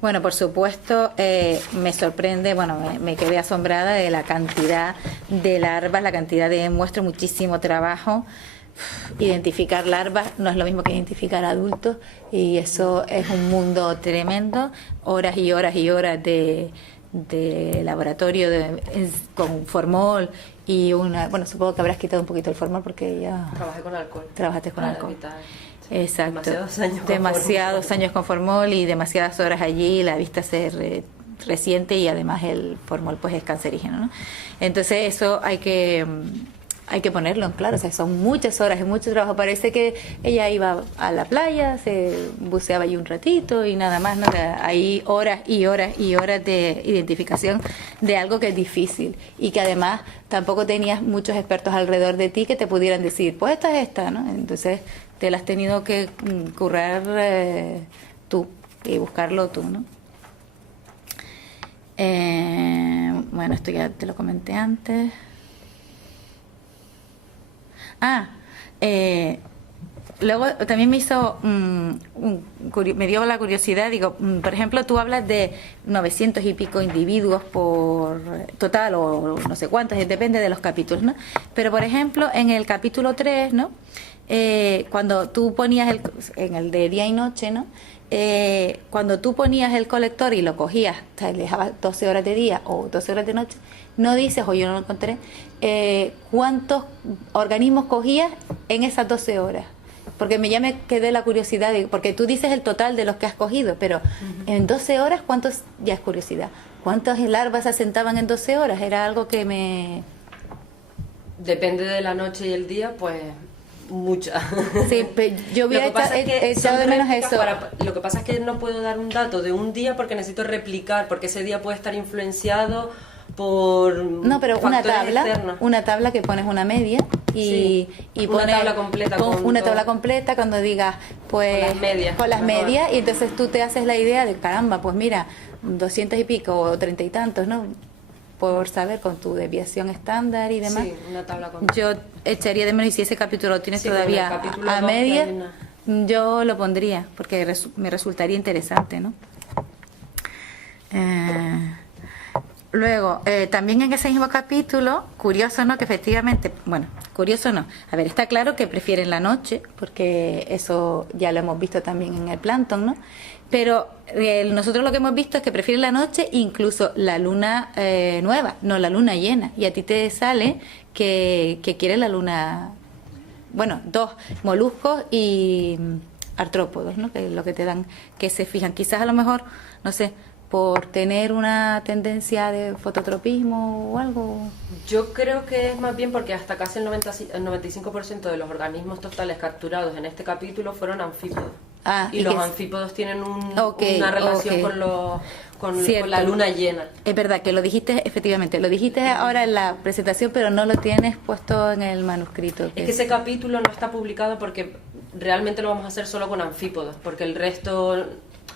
Bueno, por supuesto, me sorprende, bueno, me quedé asombrada de la cantidad de larvas, la cantidad de muestras, muchísimo trabajo. Identificar larvas no es lo mismo que identificar adultos y eso es un mundo tremendo, horas y horas y horas de laboratorio con formol y bueno, supongo que habrás quitado un poquito el formol porque ya trabajé con alcohol. Trabajaste con alcohol. Evitar, exacto. Demasiados años con formol y demasiadas horas allí, la vista se resiente y además el formol pues es cancerígeno, ¿no? Entonces eso hay que ponerlo en claro, o sea, son muchas horas y mucho trabajo. Parece que ella iba a la playa, se buceaba allí un ratito y nada más, ¿no? Hay horas y horas y horas de identificación de algo que es difícil y que además tampoco tenías muchos expertos alrededor de ti que te pudieran decir, pues esta es esta, ¿no? Entonces te la has tenido que currar tú y buscarlo tú, ¿no? Bueno, esto ya te lo comenté antes. Luego también me hizo me dio la curiosidad, digo, por ejemplo, tú hablas de 900 y pico individuos por total o no sé cuántos, depende de los capítulos, ¿no? Pero por ejemplo, en el capítulo 3, ¿no? Cuando tú ponías en el de día y noche, ¿no? Cuando tú ponías el colector y lo cogías, o sea, le dejabas 12 horas de día o 12 horas de noche, no dices, o yo no lo encontré, cuántos organismos cogías en esas 12 horas. Porque ya me quedé la curiosidad, porque tú dices el total de los que has cogido, pero en 12 horas, ¿cuántos? Ya es curiosidad. ¿Cuántas larvas se asentaban en 12 horas? Era algo que me... Depende de la noche y el día, pues... muchas. Sí, yo hubiera echado de menos eso. Lo que pasa es que no puedo dar un dato de un día porque necesito replicar, porque ese día puede estar influenciado por no, pero una tabla que pones una media y pones una tabla completa cuando digas pues con las medias y entonces tú te haces la idea de caramba, pues mira, 200 y pico o 30 y tantos, ¿no? Por saber con tu desviación estándar y demás. Sí, una tabla completa. Yo echaría de menos y si ese capítulo tienes todavía a media, yo lo pondría porque me resultaría interesante, ¿no? Luego, también en ese mismo capítulo, curioso, ¿no? Que efectivamente, bueno, curioso no. A ver, está claro que prefieren la noche, porque eso ya lo hemos visto también en el plancton, ¿no? Pero nosotros lo que hemos visto es que prefieren la noche, incluso la luna nueva, no la luna llena. Y a ti te sale que quiere la luna, bueno, 2 moluscos y artrópodos, ¿no? Que es lo que te dan, que se fijan. Quizás a lo mejor, no sé, por tener una tendencia de fototropismo o algo. Yo creo que es más bien porque hasta casi el 95% de los organismos totales capturados en este capítulo fueron anfípodos. Y los anfípodos tienen una relación con la luna llena. Es verdad que lo dijiste, efectivamente, lo dijiste ahora en la presentación, pero no lo tienes puesto en el manuscrito. Es que ese capítulo no está publicado porque realmente lo vamos a hacer solo con anfípodos, porque el resto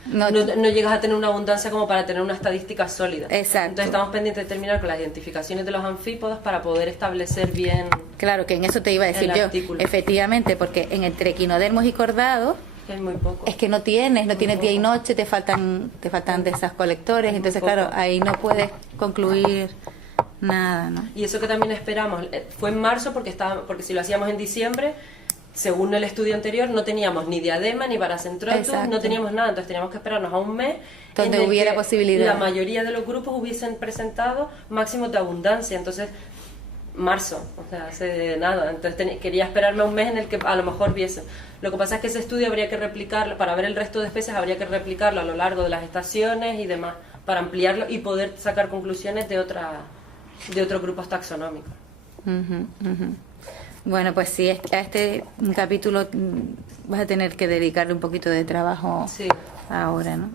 no llegas a tener una abundancia como para tener una estadística sólida. Exacto. Entonces estamos pendientes de terminar con las identificaciones de los anfípodos para poder establecer bien. Claro, que en eso te iba a decir yo. Artículo. Efectivamente, porque entre equinodermos y cordados hay muy poco. es que no tienes día y noche, te faltan de esas colectores, entonces claro, ahí no puedes concluir nada, ¿no? Y eso que también esperamos, fue en marzo porque si lo hacíamos en diciembre, según el estudio anterior, no teníamos ni diadema ni paracentrotus, no teníamos nada, entonces teníamos que esperarnos a un mes donde hubiera posibilidad. La mayoría de los grupos hubiesen presentado máximos de abundancia, entonces marzo, o sea, hace nada, entonces quería esperarme un mes en el que a lo mejor viese. Lo que pasa es que ese estudio habría que replicarlo, para ver el resto de especies habría que replicarlo a lo largo de las estaciones y demás, para ampliarlo y poder sacar conclusiones de otros grupos taxonómicos. Bueno, pues sí, a este capítulo vas a tener que dedicarle un poquito de trabajo ahora, ¿no?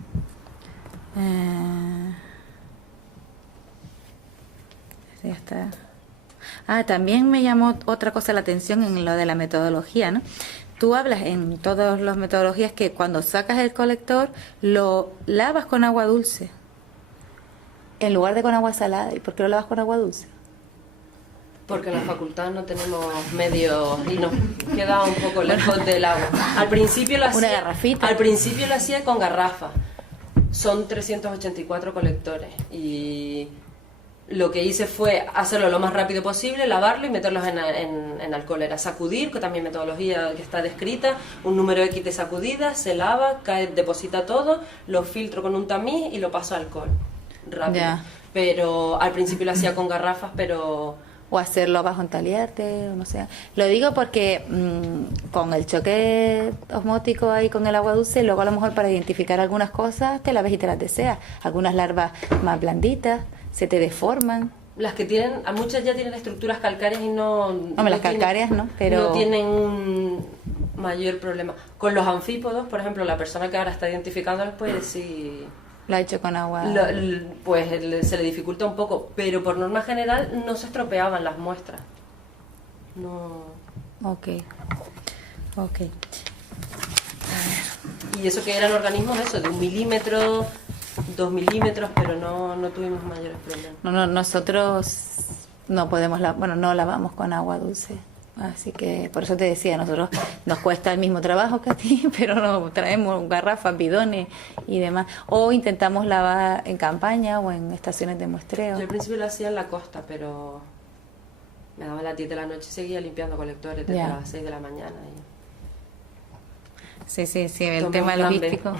Ya está. También me llamó otra cosa la atención en lo de la metodología, ¿no? Tú hablas en todas las metodologías que cuando sacas el colector lo lavas con agua dulce en lugar de con agua salada. ¿Y por qué lo lavas con agua dulce? Porque en la facultad no tenemos medios y nos queda un poco lejos del agua. Al principio lo hacía, una garrafita. Al principio lo hacía con garrafa. Son 384 colectores y lo que hice fue hacerlo lo más rápido posible, lavarlo y meterlos en alcohol. Era sacudir, que también metodología que está descrita, un número X de sacudidas, se lava, deposita todo, lo filtro con un tamiz y lo paso a alcohol. Rápido. Ya. Pero al principio lo hacía con garrafas, pero o hacerlo bajo un talierte, o no sé. Lo digo porque con el choque osmótico ahí con el agua dulce, luego a lo mejor para identificar algunas cosas te la ves y te las deseas. Algunas larvas más blanditas se te deforman. Las que tienen, a muchas ya tienen estructuras calcáreas y las calcáreas no, pero no tienen un mayor problema. Con los anfípodos, por ejemplo, la persona que ahora está identificándolos puede decir... Lo ha hecho con agua. Pues se le dificulta un poco, pero por norma general no se estropeaban las muestras. No. Ok. Y eso que eran organismos, de 1 milímetro, 2 milímetros, pero no tuvimos mayores problemas. No, nosotros no podemos, no lavamos con agua dulce. Así que por eso te decía, nosotros nos cuesta el mismo trabajo que a ti, pero nos traemos garrafas, bidones y demás. O intentamos lavar en campaña o en estaciones de muestreo. Yo al principio lo hacía en la costa, pero me daba las 10 de la noche y seguía limpiando colectores desde las 6 de la mañana. Sí, el tema logístico.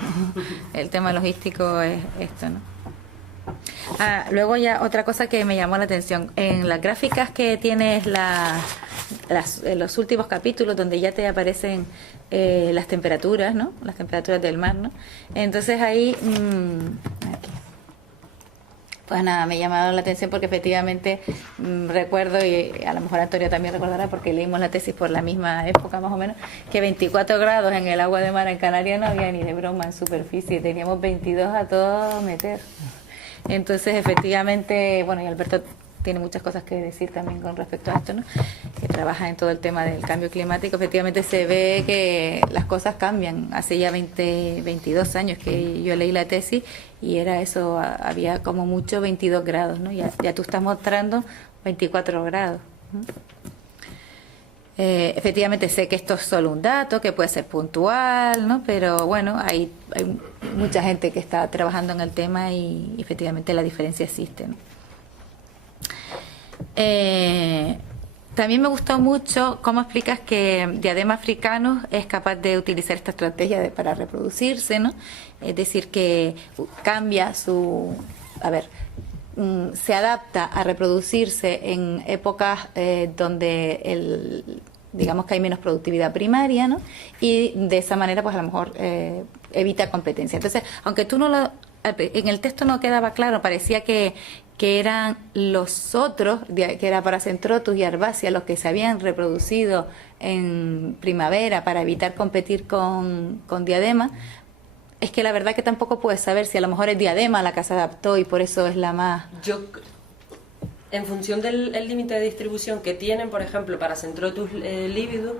El tema logístico es esto, ¿no? Luego ya otra cosa que me llamó la atención, en las gráficas que tienes en los últimos capítulos donde ya te aparecen las temperaturas, ¿no? Las temperaturas del mar, ¿no? Entonces ahí aquí. Pues nada, me llamaba la atención porque efectivamente recuerdo, y a lo mejor Antonio también recordará porque leímos la tesis por la misma época más o menos, que 24 grados en el agua de mar en Canarias no había ni de broma en superficie, teníamos 22 a todo meter. Entonces, efectivamente, bueno, y Alberto tiene muchas cosas que decir también con respecto a esto, ¿no? Que trabaja en todo el tema del cambio climático. Efectivamente se ve que las cosas cambian. Hace ya 22 años que yo leí la tesis y era eso, había como mucho 22 grados, ¿no? Ya tú estás mostrando 24 grados. Efectivamente sé que esto es solo un dato, que puede ser puntual, ¿no? Pero bueno, hay mucha gente que está trabajando en el tema y efectivamente la diferencia existe, ¿no? También me gustó mucho cómo explicas que Diadema Africanus es capaz de utilizar esta estrategia para reproducirse, ¿no? Es decir, que cambia su... se adapta a reproducirse en épocas donde digamos que hay menos productividad primaria, ¿no? Y de esa manera, pues a lo mejor evita competencia. Entonces, aunque en el texto no quedaba claro, parecía que eran los otros, que era Paracentrotus y Arbacea, los que se habían reproducido en primavera para evitar competir con Diadema. Es que la verdad que tampoco puedes saber si a lo mejor es Diadema la que se adaptó y por eso es la más... En función del límite de distribución que tienen, por ejemplo, Paracentrotus lividus,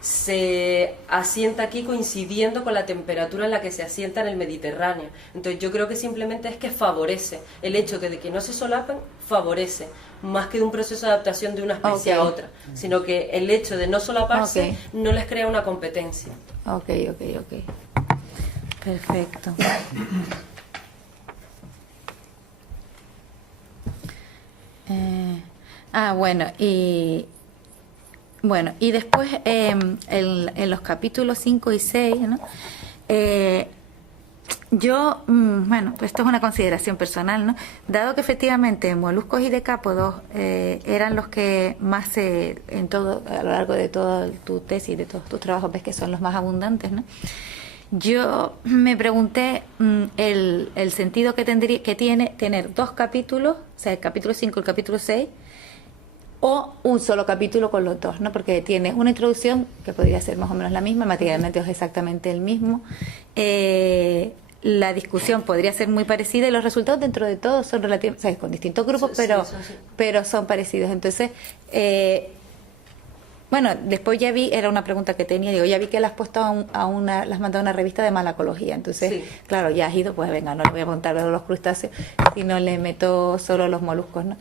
se asienta aquí coincidiendo con la temperatura en la que se asienta en el Mediterráneo. Entonces yo creo que simplemente es que favorece el hecho de que no se solapen, favorece más que de un proceso de adaptación de una especie a otra, sino que el hecho de no solaparse no les crea una competencia. Ok. Perfecto. Bueno, y después en los capítulos 5 y 6, ¿no? Pues esto es una consideración personal, ¿no? Dado que efectivamente moluscos y decápodos eran los que más a lo largo de toda tu tesis, de todos tus trabajos, ves que son los más abundantes, ¿no? Yo me pregunté el sentido que tiene tener dos capítulos, o sea, el capítulo 5 y el capítulo 6, o un solo capítulo con los dos, ¿no? Porque tiene una introducción que podría ser más o menos la misma, materialmente es exactamente el mismo, la discusión podría ser muy parecida y los resultados dentro de todo son relativos, o sea, con distintos grupos, pero son parecidos. Entonces, después ya vi, era una pregunta que tenía, ya vi que las has puesto las mandado a una revista de malacología, entonces, claro, ya has ido, pues venga, no le voy a contar los crustáceos, sino le meto solo los moluscos, ¿no?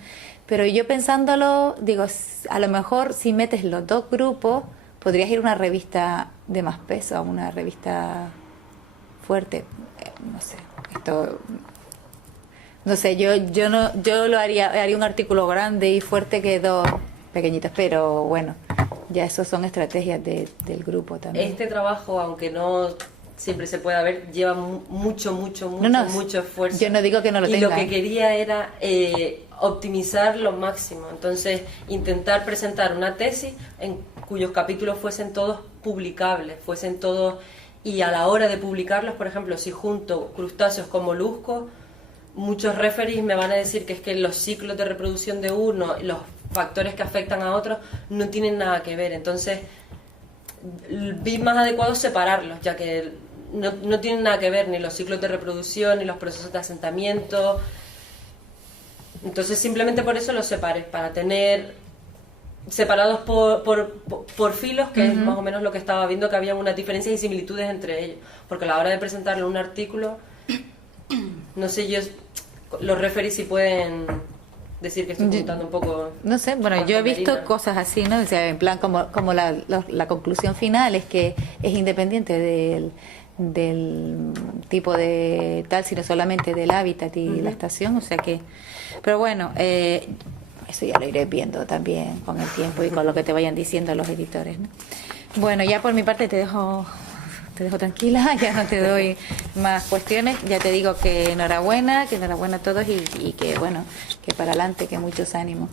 Pero yo pensándolo, digo, a lo mejor si metes los dos grupos, podrías ir a una revista de más peso, a una revista fuerte, no sé, yo lo haría un artículo grande y fuerte que dos pequeñitos, pero bueno, ya eso son estrategias del grupo también. Este trabajo, aunque no siempre se pueda ver, lleva mucho esfuerzo. Yo no digo que no lo tenga. Y lo que quería era optimizar lo máximo. Entonces, intentar presentar una tesis en cuyos capítulos fuesen todos publicables, fuesen todos... Y a la hora de publicarlos, por ejemplo, si junto crustáceos con moluscos, muchos referees me van a decir que es que los ciclos de reproducción de uno, los factores que afectan a otros, no tienen nada que ver. Entonces, vi más adecuado separarlos, ya que no tienen nada que ver ni los ciclos de reproducción, ni los procesos de asentamiento. Entonces, simplemente por eso los separé, para tener separados por filos, que es más o menos lo que estaba viendo, que había unas diferencias y similitudes entre ellos. Porque a la hora de presentarle un artículo, no sé los referees si pueden decir que estoy juntando un poco... No sé, bueno, yo he visto cosas así, ¿no? O sea, en plan, como la conclusión final es que es independiente del tipo de tal, sino solamente del hábitat y la estación, o sea que... Pero bueno, eso ya lo iré viendo también con el tiempo y con lo que te vayan diciendo los editores, ¿no? Bueno, ya por mi parte te dejo tranquila, ya no te doy más cuestiones, ya te digo que enhorabuena a todos y que bueno, que para adelante, que muchos ánimos.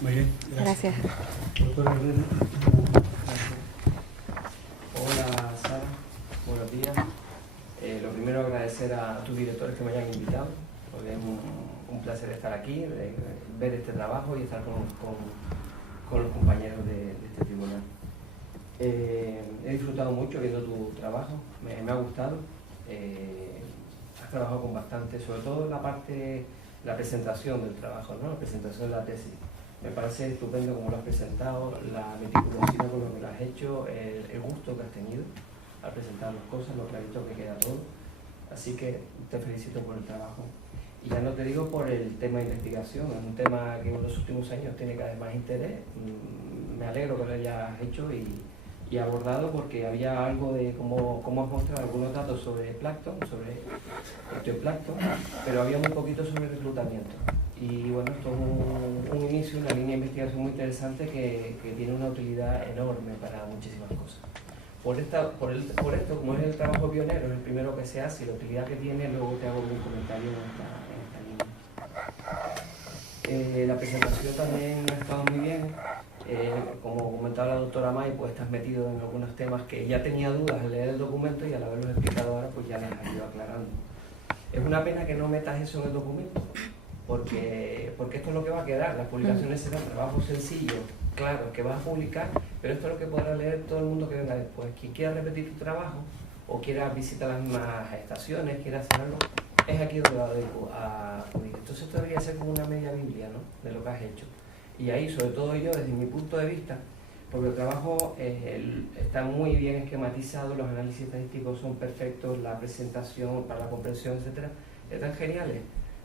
Muy bien, gracias. Doctora Herrera. Hola Sara, buenos días. Lo primero agradecer a tus directores que me hayan invitado, porque es un placer estar aquí, ver este trabajo y estar con los compañeros de este tribunal. He disfrutado mucho viendo tu trabajo, me ha gustado. Has trabajado con bastante, sobre todo la presentación del trabajo, ¿no? La presentación de la tesis. Me parece estupendo cómo lo has presentado, la meticulosidad con lo que lo has hecho, el gusto que has tenido al presentar las cosas, lo clarito que queda todo. Así que te felicito por el trabajo. Y ya no te digo por el tema de investigación, es un tema que en los últimos años tiene cada vez más interés. Me alegro que lo hayas hecho y abordado, porque había algo de cómo has mostrado algunos datos sobre plancton, sobre ectoplancton, pero había muy poquito sobre reclutamiento. Y bueno, esto es un inicio, una línea de investigación muy interesante que tiene una utilidad enorme para muchísimas cosas. Por esto, como es el trabajo pionero, es el primero que se hace y la utilidad que tiene, luego te hago un comentario en esta línea. La presentación también ha estado muy bien. Como comentaba la doctora May, pues estás metido en algunos temas que ya tenía dudas al leer el documento y al haberlos explicado ahora, pues ya las has ido aclarando. Es una pena que no metas eso en el documento, porque esto es lo que va a quedar. Las publicaciones serán trabajo sencillo, claro, que vas a publicar, pero esto es lo que podrá leer todo el mundo que venga después. Quien quiera repetir tu trabajo o quiera visitar las mismas estaciones, quiera hacer algo, es aquí donde va a acudir. Entonces esto debería ser como una media biblia, ¿no?, de lo que has hecho. Y ahí, sobre todo yo, desde mi punto de vista, porque el trabajo está muy bien esquematizado, los análisis estadísticos son perfectos, la presentación para la comprensión, etcétera, están geniales.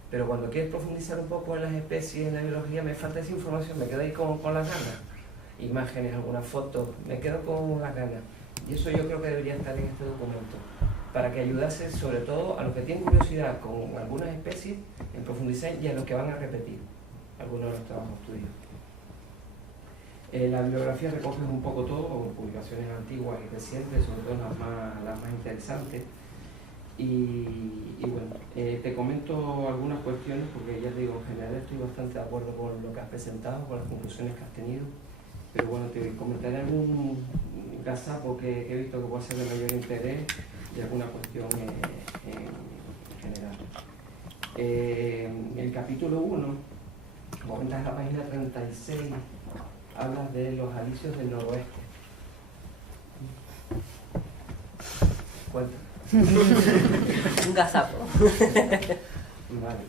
Pero cuando quieres profundizar un poco en las especies, en la biología, me falta esa información, me quedo ahí con las ganas. Imágenes, algunas fotos, me quedo con las ganas. Y eso yo creo que debería estar en este documento, para que ayudase sobre todo a los que tienen curiosidad con algunas especies en profundizar y a los que van a repetir algunos de los trabajos tuyos. La bibliografía recoge un poco todo, publicaciones antiguas y recientes, sobre todo las más interesantes. Y bueno, te comento algunas cuestiones porque ya te digo, en general estoy bastante de acuerdo con lo que has presentado, con las conclusiones que has tenido, pero bueno, te comentaré algún gazapo que he visto que puede ser de mayor interés y alguna cuestión en general. El capítulo 1, como comentas en la página 36, hablas de los alisios del noroeste. Cuéntame. Un gazapo. Vale,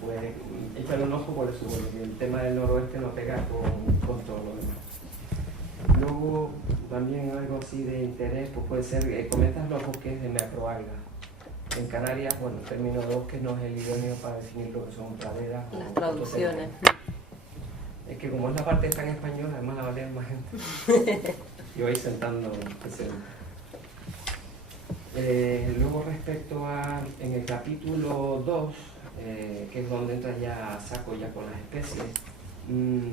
pues échale un ojo por eso, porque el tema del noroeste no pega con todo lo demás. Luego, también algo así de interés, pues puede ser, comentas los bosques de macroalgas. En Canarias, bueno, el término de bosque no es el idóneo para definir lo que son praderas. Las traducciones. Es que como es la parte está en español, además la va a leer más gente. Yo ahí sentando luego respecto a, en el capítulo 2, que es donde entras ya a saco ya con las especies, me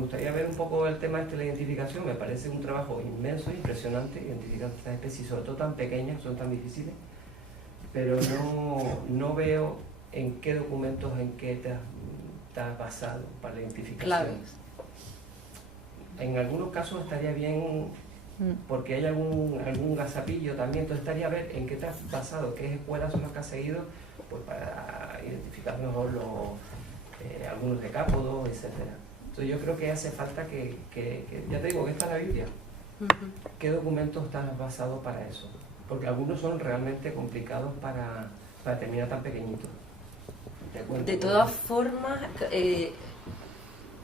gustaría ver un poco el tema de la identificación. Me parece un trabajo inmenso, impresionante, identificar estas especies, sobre todo tan pequeñas, son tan difíciles, pero no veo en qué documentos, en qué te has basado para la identificación. Claves. En algunos casos estaría bien, porque hay algún gazapillo también, entonces estaría ver en qué te has basado, qué escuelas son las que has seguido, pues para identificar mejor algunos decápodos, etcétera. Entonces yo creo que hace falta que ya te digo que esta es la Biblia. ¿Qué documentos están basados para eso? Porque algunos son realmente complicados para terminar tan pequeñitos. De todas formas,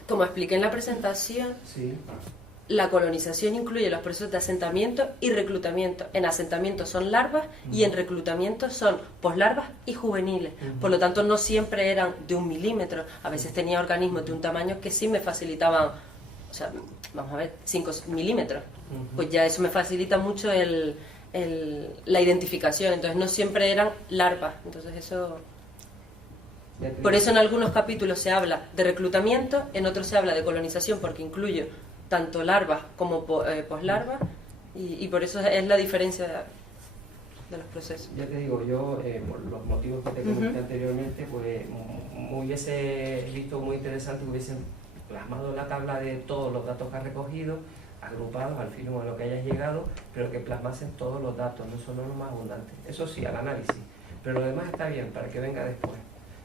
como expliqué en la presentación, sí, la colonización incluye los procesos de asentamiento y reclutamiento. En asentamiento son larvas y en reclutamiento son poslarvas y juveniles. Por lo tanto, no siempre eran de 1 milímetro. A veces tenía organismos de un tamaño que sí me facilitaban, o sea, vamos a ver, 5 milímetros. Pues ya eso me facilita mucho la identificación. Entonces, no siempre eran larvas. Entonces, eso... Por eso en algunos capítulos se habla de reclutamiento, en otros se habla de colonización, porque incluyo tanto larvas como poslarvas, y por eso es la diferencia de los procesos. Ya te digo, yo, por los motivos que te comenté anteriormente, pues me hubiese visto muy interesante que hubiesen plasmado la tabla de todos los datos que has recogido, agrupados al fin de lo que hayas llegado, pero que plasmasen todos los datos, no solo los más abundantes. Eso sí, al análisis, pero lo demás está bien para que venga después.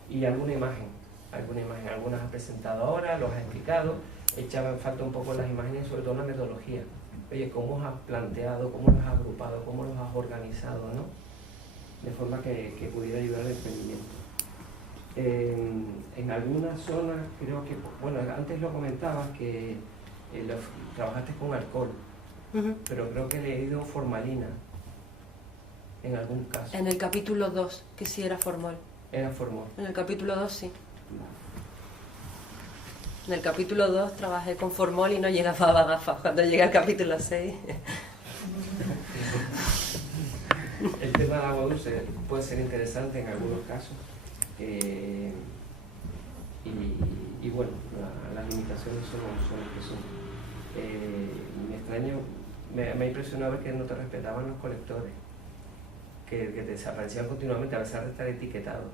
Y alguna imagen, algunas has presentado ahora, los has explicado, echaban falta un poco las imágenes, sobre todo la metodología. Oye, ¿cómo los has planteado, cómo los has agrupado, cómo los has organizado, ¿no? De forma que pudiera ayudar al emprendimiento. En algunas zonas, creo que, bueno, antes lo comentabas que trabajaste con alcohol, pero creo que he leído formalina, en algún caso. En el capítulo 2, que sí era formal. Era formal. En el capítulo 2 sí. En el capítulo 2 trabajé con formol y no llegaba a gafas. Cuando llegué al capítulo 6... El tema del agua dulce puede ser interesante en algunos casos. y bueno, las limitaciones son las que son. Me extraño, me ha impresionado ver que no te respetaban los colectores, que te desaparecían continuamente a pesar de estar etiquetados.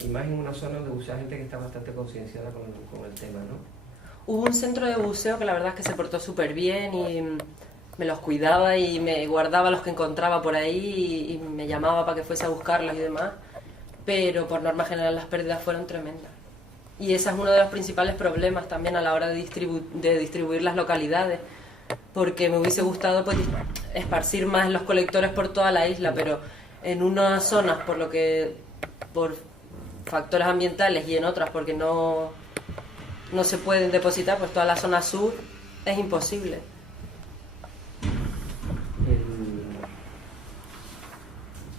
Y más en una zona donde mucha gente que está bastante concienciada con el tema, ¿no? Hubo un centro de buceo que la verdad es que se portó súper bien y me los cuidaba y me guardaba los que encontraba por ahí y me llamaba para que fuese a buscarlos y demás, pero por norma general las pérdidas fueron tremendas. Y ese es uno de los principales problemas también a la hora de distribuir las localidades, porque me hubiese gustado pues esparcir más los colectores por toda la isla, pero en unas zonas por factores ambientales y en otras porque no se pueden depositar, pues toda la zona sur es imposible.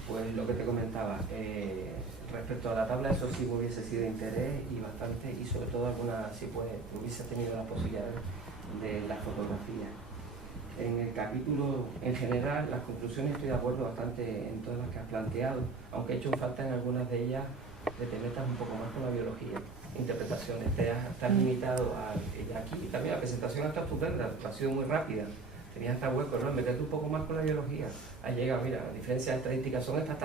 Pues lo que te comentaba, respecto a la tabla, eso sí me hubiese sido de interés y bastante, y sobre todo alguna, si hubiese tenido la posibilidad de las fotografías. En el capítulo, en general, las conclusiones estoy de acuerdo bastante en todas las que has planteado, aunque he hecho falta en algunas de ellas que te metas un poco más con la biología. Interpretaciones, estás limitado y aquí también la presentación está estupenda, ha sido muy rápida, tenías hasta hueco, ¿no? Meterte un poco más con la biología, ahí llega, mira, la diferencia de estadísticas son estas,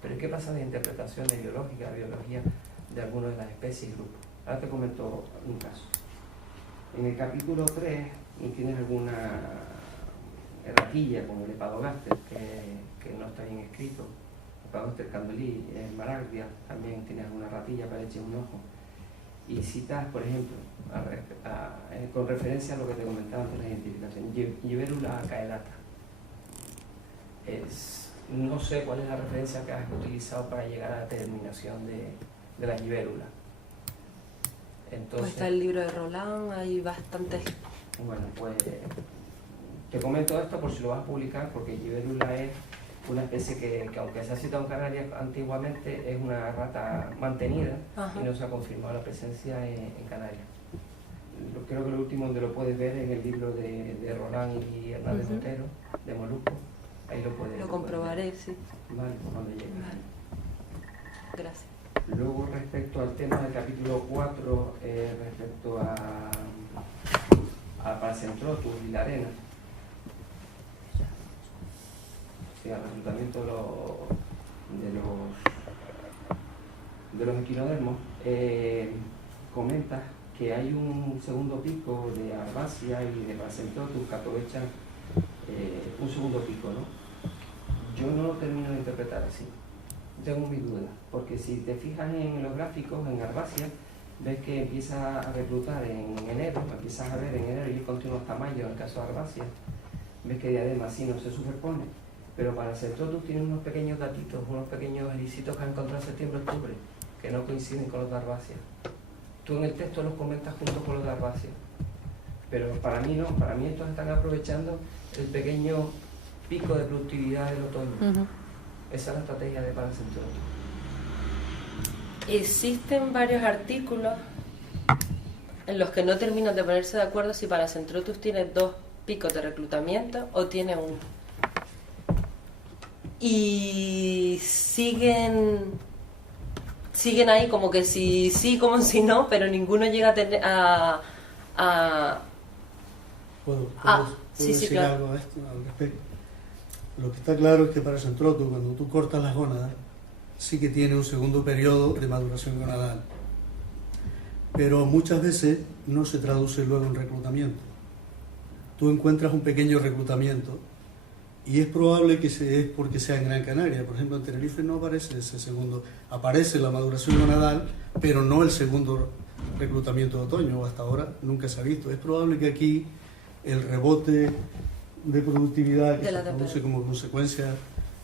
pero ¿qué pasa de interpretaciones biológicas, biología de algunas de las especies y grupos? Ahora te comento un caso. En el capítulo 3 tienes alguna ratilla como el Epadogaster, que no está bien escrito, Epadogaster candolí, Maragdia, también tienes alguna ratilla para echar un ojo. Y citas, por ejemplo, con referencia a lo que te comentaba antes de la identificación, Libélula caelata. No sé cuál es la referencia que has utilizado para llegar a la determinación de la libélula. Entonces, Pues está el libro de Roland, hay bastantes. Bueno, pues te comento esto por si lo vas a publicar, porque libélula es una especie que aunque se ha citado en Canarias antiguamente, es una rata mantenida. Ajá. Y no se ha confirmado la presencia en Canarias. Creo que lo último donde lo puedes ver es en el libro de Roland y Hernández Otero, de Molusco. Ahí lo puedes ver. Lo comprobaré, sí. Vale, cuando llegue. Vale. Gracias. Luego, respecto al tema del capítulo 4, respecto a Paracentrotus y la arena, al reclutamiento de los equinodermos, comentas que hay un segundo pico de Arbacia y de Paracentrotus que aprovechan un segundo pico, ¿no? Yo no lo termino de interpretar así, tengo mi duda, porque si te fijas en los gráficos, en Arbacia, ves que empieza a reclutar en enero, empiezas a ver en enero y continúa hasta mayo en el caso de Arbacia, ves que diadema sí no se superpone. Pero para Paracentrotus tiene unos pequeños datitos, unos pequeños ericitos que han encontrado en septiembre-octubre, que no coinciden con los de Arbacia. Tú en el texto los comentas junto con los de Arbacia, pero para mí no, para mí estos están aprovechando el pequeño pico de productividad del otoño. Esa es la estrategia de Paracentrotus. Existen varios artículos en los que no terminan de ponerse de acuerdo si Paracentrotus tiene 2 picos de reclutamiento o tiene 1. Y siguen ahí como que si sí, como si no, pero ninguno llega a tener ¿Puedo sí, decir claro. algo a esto, al respecto? Lo que está claro es que Paracentrotus, cuando tú cortas las gónadas, sí que tiene un segundo periodo de maduración gonadal, pero muchas veces no se traduce luego en reclutamiento. Tú encuentras un pequeño reclutamiento y es probable que es porque sea en Gran Canaria. Por ejemplo, en Tenerife no aparece ese segundo, aparece la maduración gonadal, pero no el segundo reclutamiento de otoño, o hasta ahora nunca se ha visto. Es probable que aquí el rebote de productividad que se produce como consecuencia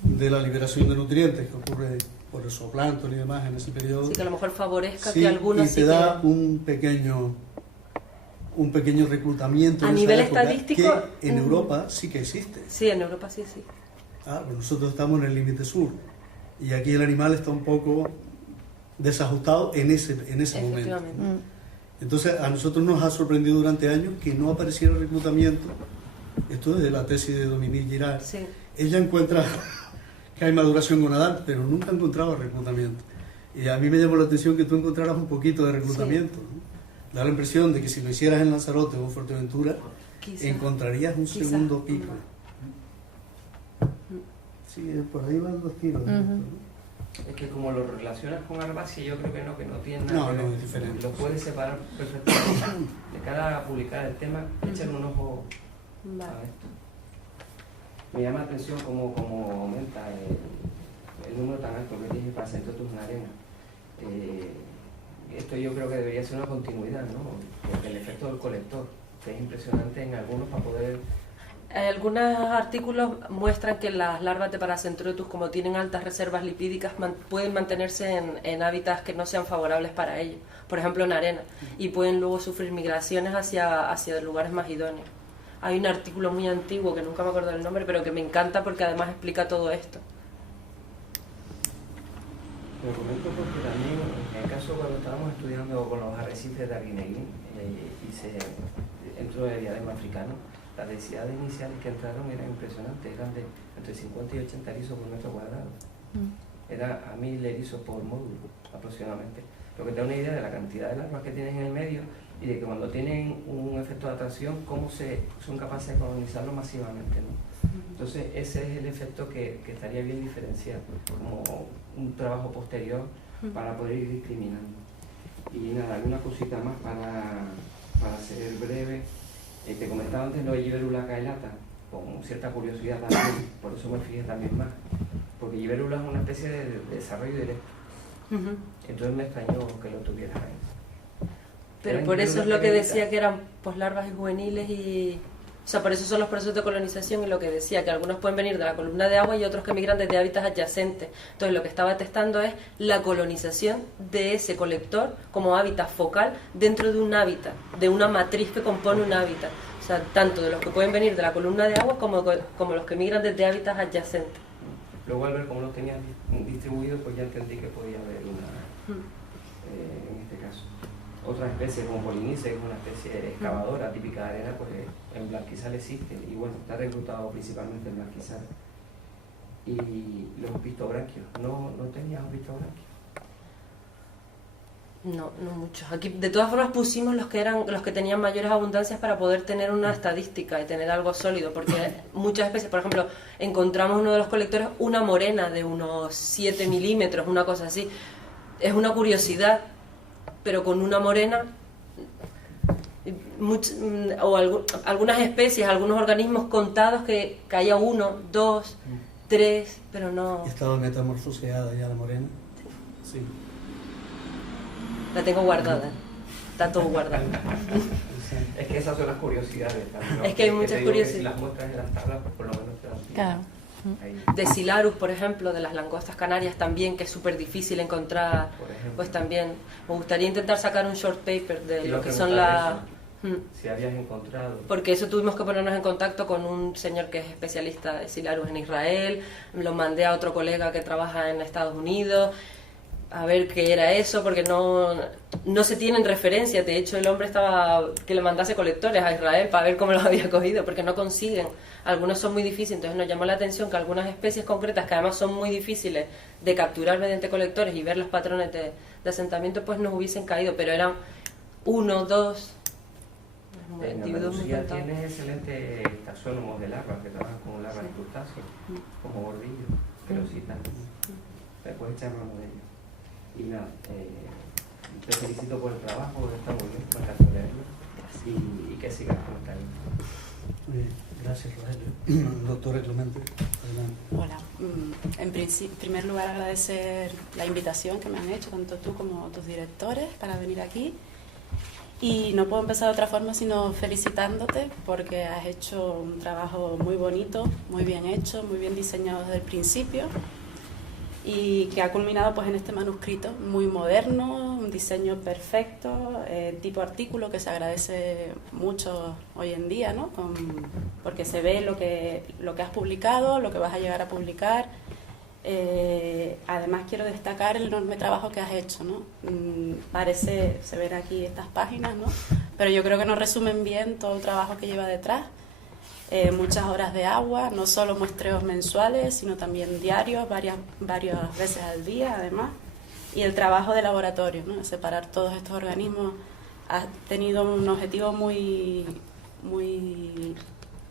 de la liberación de nutrientes que ocurre por el zooplancton y demás en ese periodo, sí, que a lo mejor favorezca sí, que algunos y te da un pequeño reclutamiento a en nivel esa época, estadístico que en Europa sí que existe. Sí, en Europa sí. Nosotros estamos en el límite sur y aquí el animal está un poco desajustado en ese momento. Entonces a nosotros nos ha sorprendido durante años que no apareciera reclutamiento. Esto es de la tesis de Dominique Girard. Sí. Ella encuentra que hay maduración gonadal, pero nunca ha encontrado reclutamiento. Y a mí me llamó la atención que tú encontraras un poquito de reclutamiento, ¿no? Da la impresión de que si lo hicieras en Lanzarote o en Fuerteventura, encontrarías un segundo pico. Sí, por ahí van los tiros. ¿No? Es que como lo relacionas con Arbacia, yo creo que no tiene nada que ver. No, es diferente. Lo puedes separar perfectamente. De cara a publicar el tema, echar un ojo a esto. Me llama la atención cómo aumenta el número tan alto que tienes para Centrotus en arena. Esto yo creo que debería ser una continuidad, ¿no? Porque el efecto del colector, que es impresionante en algunos para poder... Algunos artículos muestran que las larvas de Paracentrotus, como tienen altas reservas lipídicas, pueden mantenerse en hábitats que no sean favorables para ellos, por ejemplo en arena, y pueden luego sufrir migraciones hacia lugares más idóneos. Hay un artículo muy antiguo, que nunca me acuerdo del nombre, pero que me encanta porque además explica todo esto. Lo comento porque también, en el caso cuando estábamos estudiando con los arrecifes de Arguineguín, dentro del diadema africano, las densidades iniciales que entraron eran impresionantes, eran de entre 50 y 80 erizos por metro cuadrado. Era a 1000 erizos por módulo aproximadamente. Lo que te da una idea de la cantidad de larvas que tienen en el medio y de que cuando tienen un efecto de atracción, cómo son capaces de colonizarlo masivamente, ¿no? Entonces ese es el efecto que estaría bien diferenciado, como un trabajo posterior para poder ir discriminando. Y nada, hay una cosita más para ser breve. Te comentaba antes lo de Giberula caelata, con cierta curiosidad también, por eso me fijé también más, porque Giberula es una especie de desarrollo directo. Entonces me extrañó que lo tuvieras ahí. Pero por eso es lo que decía que eran poslarvas y juveniles y... O sea, por eso son los procesos de colonización y lo que decía, que algunos pueden venir de la columna de agua y otros que migran desde hábitats adyacentes. Entonces lo que estaba testando es la colonización de ese colector como hábitat focal dentro de un hábitat, de una matriz que compone un hábitat. O sea, tanto de los que pueden venir de la columna de agua como los que migran desde hábitats adyacentes. Luego al ver cómo los tenían distribuidos, pues ya entendí que podía haber una, en este caso. Otras especies como Polinice, que es una especie excavadora típica de arena, pues en Blanquizal existe y bueno, está reclutado principalmente en Blanquizal. Y los pistobranquios, ¿no tenías un pistobranquio? No muchos. Aquí de todas formas pusimos los que tenían mayores abundancias para poder tener una estadística y tener algo sólido, porque muchas especies, por ejemplo, encontramos uno de los colectores una morena de unos 7 milímetros, una cosa así. Es una curiosidad, pero con una morena algunas especies, algunos organismos contados que haya 1, 2, 3, pero no... ¿Y estaba metamorfoseada ya la morena? Sí. La tengo guardada, está todo guardado. Es que esas son las curiosidades también, ¿no? Es que hay muchas curiosidades. Si las muestras en las tablas, pues por lo menos te dan. Claro. De Silarus, por ejemplo, de las langostas canarias también, que es súper difícil encontrar, pues también me gustaría intentar sacar un short paper de lo que son las... Si habías encontrado... Porque eso tuvimos que ponernos en contacto con un señor que es especialista de Silarus en Israel, lo mandé a otro colega que trabaja en Estados Unidos, a ver qué era eso, porque no se tienen referencias. De hecho, el hombre estaba que le mandase colectores a Israel para ver cómo los había cogido, porque no consiguen. Algunos son muy difíciles, entonces nos llamó la atención que algunas especies concretas, que además son muy difíciles de capturar mediante colectores y ver los patrones de asentamiento, pues nos hubiesen caído, pero eran 1, 2... En Andalucía tiene excelentes taxónomos de larvas que trabajan con larvas de crustáceos, como gordillos, que lo citan. Te puedes echar mano de ellos. Y nada, te felicito por el trabajo, está muy bien, me encanta leerlo y que sigas como está bien. Muy bien, gracias Rogelio. Doctora Clemente, adelante. Hola, en primer lugar agradecer la invitación que me han hecho tanto tú como tus directores para venir aquí. Y no puedo empezar de otra forma sino felicitándote porque has hecho un trabajo muy bonito, muy bien hecho, muy bien diseñado desde el principio y que ha culminado pues en este manuscrito muy moderno, un diseño perfecto, tipo artículo que se agradece mucho hoy en día, ¿no? Porque se ve lo que has publicado, lo que vas a llegar a publicar. Además quiero destacar el enorme trabajo que has hecho, ¿no? Se ven aquí estas páginas, ¿no? Pero yo creo que nos resumen bien todo el trabajo que lleva detrás. Muchas horas de agua, no solo muestreos mensuales, sino también diarios, varias veces al día, además. y el trabajo de laboratorio, ¿no? Separar todos estos organismos ha tenido un objetivo muy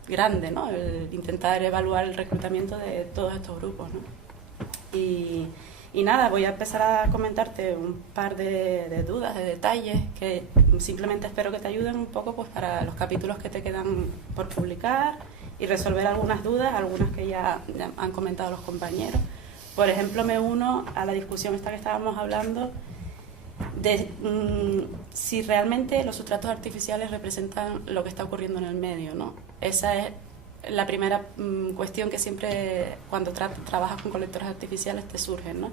grande, ¿no? El intentar evaluar el reclutamiento de todos estos grupos, ¿no? Y nada, voy a empezar a comentarte un par de dudas, de detalles que simplemente espero que te ayuden un poco pues para los capítulos que te quedan por publicar y resolver algunas dudas, algunas que ya han comentado los compañeros. Por ejemplo, me uno a la discusión esta que estábamos hablando de si realmente los sustratos artificiales representan lo que está ocurriendo en el medio, ¿no? Esa es la primera cuestión que siempre cuando trabajas con colectores artificiales te surgen, ¿no?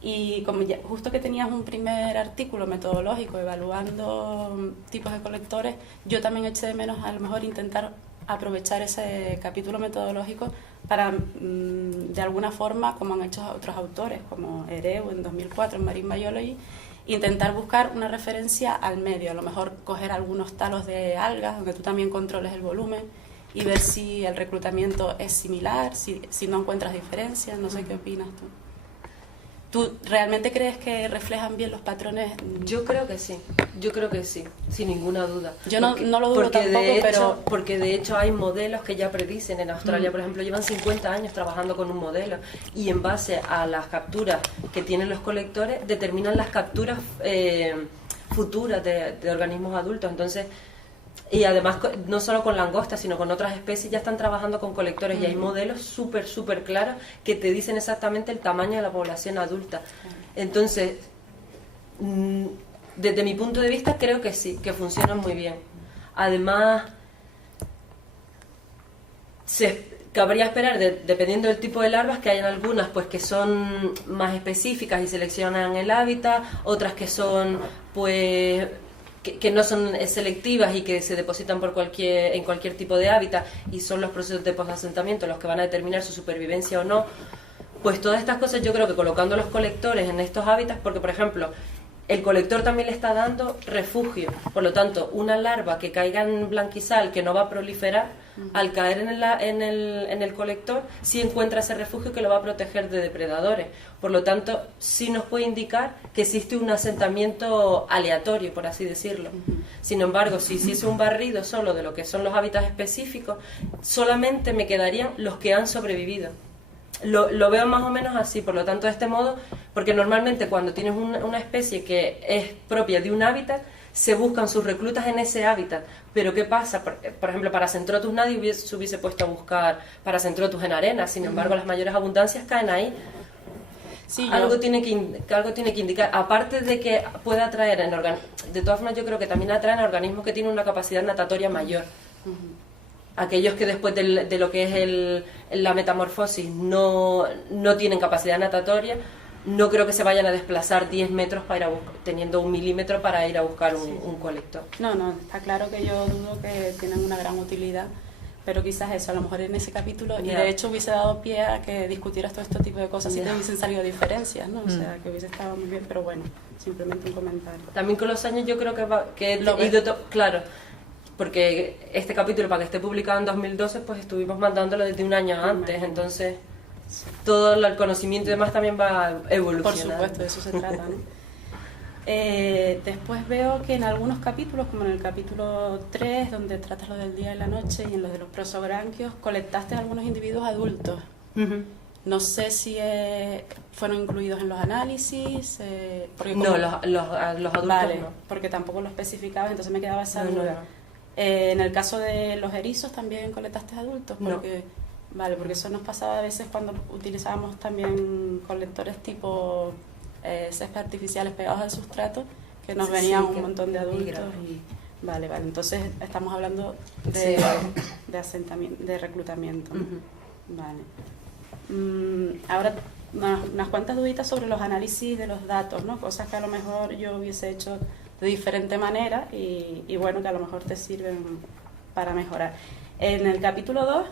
Y como ya, justo que tenías un primer artículo metodológico evaluando tipos de colectores, yo también eché de menos a lo mejor intentar aprovechar ese capítulo metodológico para, de alguna forma, como han hecho otros autores, como Ereu en 2004 en Marine Biology, intentar buscar una referencia al medio, a lo mejor coger algunos talos de algas, donde tú también controles el volumen, y ver si el reclutamiento es similar, si no encuentras diferencias, no sé qué opinas tú. ¿Tú realmente crees que reflejan bien los patrones? Yo creo que sí, sin ninguna duda. Yo no lo dudo tampoco, porque de hecho hay modelos que ya predicen. En Australia, por ejemplo, llevan 50 años trabajando con un modelo y en base a las capturas que tienen los colectores determinan las capturas futuras de organismos adultos. Entonces, y además no solo con langostas sino con otras especies ya están trabajando con colectores y hay modelos súper claros que te dicen exactamente el tamaño de la población adulta. Entonces, desde mi punto de vista creo que sí, que funcionan muy bien. Además, cabría esperar, dependiendo del tipo de larvas, que hayan algunas pues que son más específicas y seleccionan el hábitat, otras que son pues que no son selectivas y que se depositan en cualquier tipo de hábitat y son los procesos de posasentamiento los que van a determinar su supervivencia o no. Pues todas estas cosas yo creo que colocando los colectores en estos hábitats, porque por ejemplo el colector también le está dando refugio, por lo tanto una larva que caiga en blanquizal que no va a proliferar, al caer en el colector sí encuentra ese refugio que lo va a proteger de depredadores, por lo tanto sí nos puede indicar que existe un asentamiento aleatorio, por así decirlo. Sin embargo, si hiciese un barrido solo de lo que son los hábitats específicos, solamente me quedarían los que han sobrevivido. Lo veo más o menos así, por lo tanto de este modo, porque normalmente cuando tienes una especie que es propia de un hábitat, se buscan sus reclutas en ese hábitat, pero ¿qué pasa? Por ejemplo, Paracentrotus nadie se hubiese puesto a buscar Paracentrotus en arena, sin embargo las mayores abundancias caen ahí. Sí, algo tiene que indicar, aparte de que pueda atraer, de todas formas yo creo que también atraen a organismos que tienen una capacidad natatoria mayor. Aquellos que después de lo que es la metamorfosis no tienen capacidad natatoria, no creo que se vayan a desplazar 10 metros para ir teniendo 1 milímetro para ir a buscar un colector. No, está claro que yo dudo que tienen una gran utilidad, pero quizás eso, a lo mejor en ese capítulo, y de hecho hubiese dado pie a que discutieras todo este tipo de cosas si te hubiesen salido diferencias, ¿no? O sea, que hubiese estado muy bien, pero bueno, simplemente un comentario. También con los años yo creo claro, porque este capítulo, para que esté publicado en 2012, pues estuvimos mandándolo desde un año antes, entonces todo el conocimiento y demás también va a evolucionar. Por supuesto, de eso se trata, ¿no? Después veo que en algunos capítulos, como en el capítulo 3, donde tratas lo del día y la noche, y en los de los prosogranquios, colectaste algunos individuos adultos. No sé si fueron incluidos en los análisis. No, los adultos vale, no. Porque tampoco lo especificabas, entonces me quedaba esa duda. No. En el caso de los erizos también colectaste adultos, porque vale, porque eso nos pasaba a veces cuando utilizábamos también colectores tipo césped artificiales pegados al sustrato, que nos venían un montón de adultos vale, entonces estamos hablando de asentamiento, de reclutamiento. Vale. Ahora unas cuantas duditas sobre los análisis de los datos, ¿no? Cosas que a lo mejor yo hubiese hecho de diferente manera y bueno, que a lo mejor te sirven para mejorar. En el capítulo 2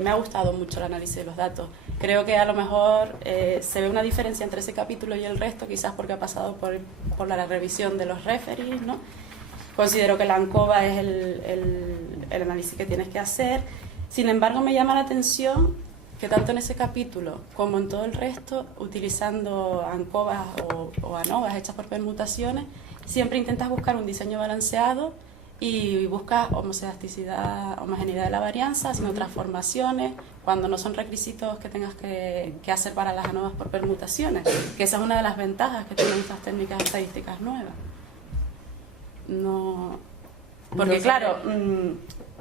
me ha gustado mucho el análisis de los datos. Creo que a lo mejor se ve una diferencia entre ese capítulo y el resto, quizás porque ha pasado por la revisión de los referees, ¿no? Considero que la ANCOVA es el análisis que tienes que hacer. Sin embargo, me llama la atención que tanto en ese capítulo como en todo el resto, utilizando ANCOVAs o ANOVAs hechas por permutaciones, siempre intentas buscar un diseño balanceado y buscas homogeneidad de la varianza, haciendo transformaciones, cuando no son requisitos que tengas que hacer para las ANOVAs por permutaciones, que esa es una de las ventajas que tienen estas técnicas estadísticas nuevas. No, porque claro,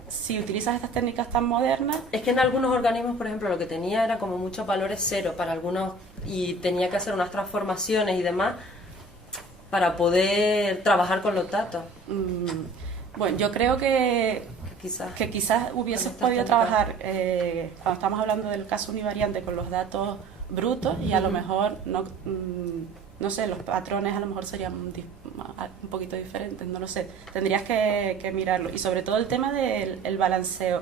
si utilizas estas técnicas tan modernas... Es que en algunos organismos, por ejemplo, lo que tenía era como muchos valores cero para algunos, y tenía que hacer unas transformaciones y demás para poder trabajar con los datos. Bueno, yo creo que quizás hubieses podido trabajar, cuando estamos hablando del caso univariante, con los datos brutos, y a lo mejor no sé, los patrones a lo mejor serían un poquito diferentes, no lo sé. Tendrías que mirarlo. Y sobre todo el tema del balanceo.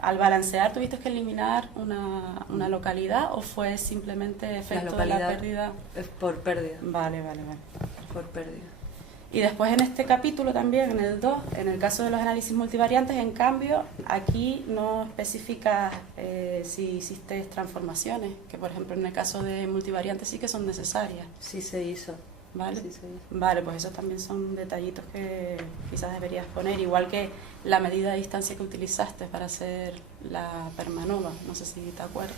Al balancear, ¿tuviste que eliminar una localidad o fue simplemente efecto de la pérdida? Es por pérdida. Vale. Por pérdida. Y después en este capítulo también, en el 2, en el caso de los análisis multivariantes, en cambio, aquí no especificas si hiciste transformaciones, que por ejemplo en el caso de multivariantes sí que son necesarias. Sí se hizo. ¿Vale? Sí se hizo. Vale, pues esos también son detallitos que quizás deberías poner, igual que la medida de distancia que utilizaste para hacer la permanova, no sé si te acuerdas.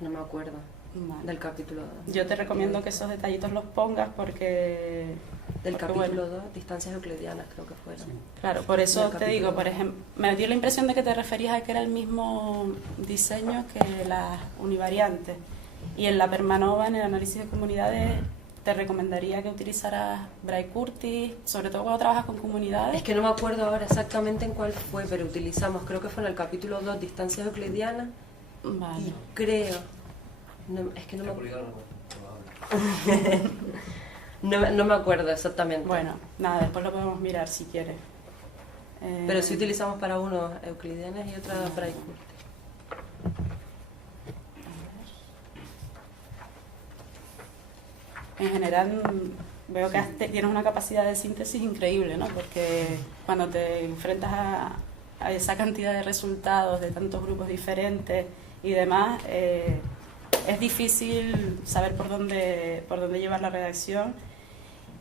No me acuerdo. Vale. Del capítulo 2. Yo te recomiendo que esos detallitos los pongas porque... Del capítulo bueno, 2, distancias euclidianas creo que fueron. Claro, por eso Del te digo, capítulo por ejemplo, me dio la impresión de que te referías a que era el mismo diseño que las univariantes. Y en la permanova, en el análisis de comunidades, te recomendaría que utilizaras Bray-Curtis, sobre todo cuando trabajas con comunidades. Es que no me acuerdo ahora exactamente en cuál fue, pero utilizamos, creo que fue en el capítulo 2, distancias euclidianas. Vale. Y creo... No, es que no no me acuerdo exactamente. Bueno, nada, después lo podemos mirar si quieres. Pero sí utilizamos para uno euclidianas y otra Bray-Curtis. En general veo que tienes una capacidad de síntesis increíble, ¿no? Porque cuando te enfrentas a esa cantidad de resultados de tantos grupos diferentes y demás, es difícil saber por dónde llevar la redacción.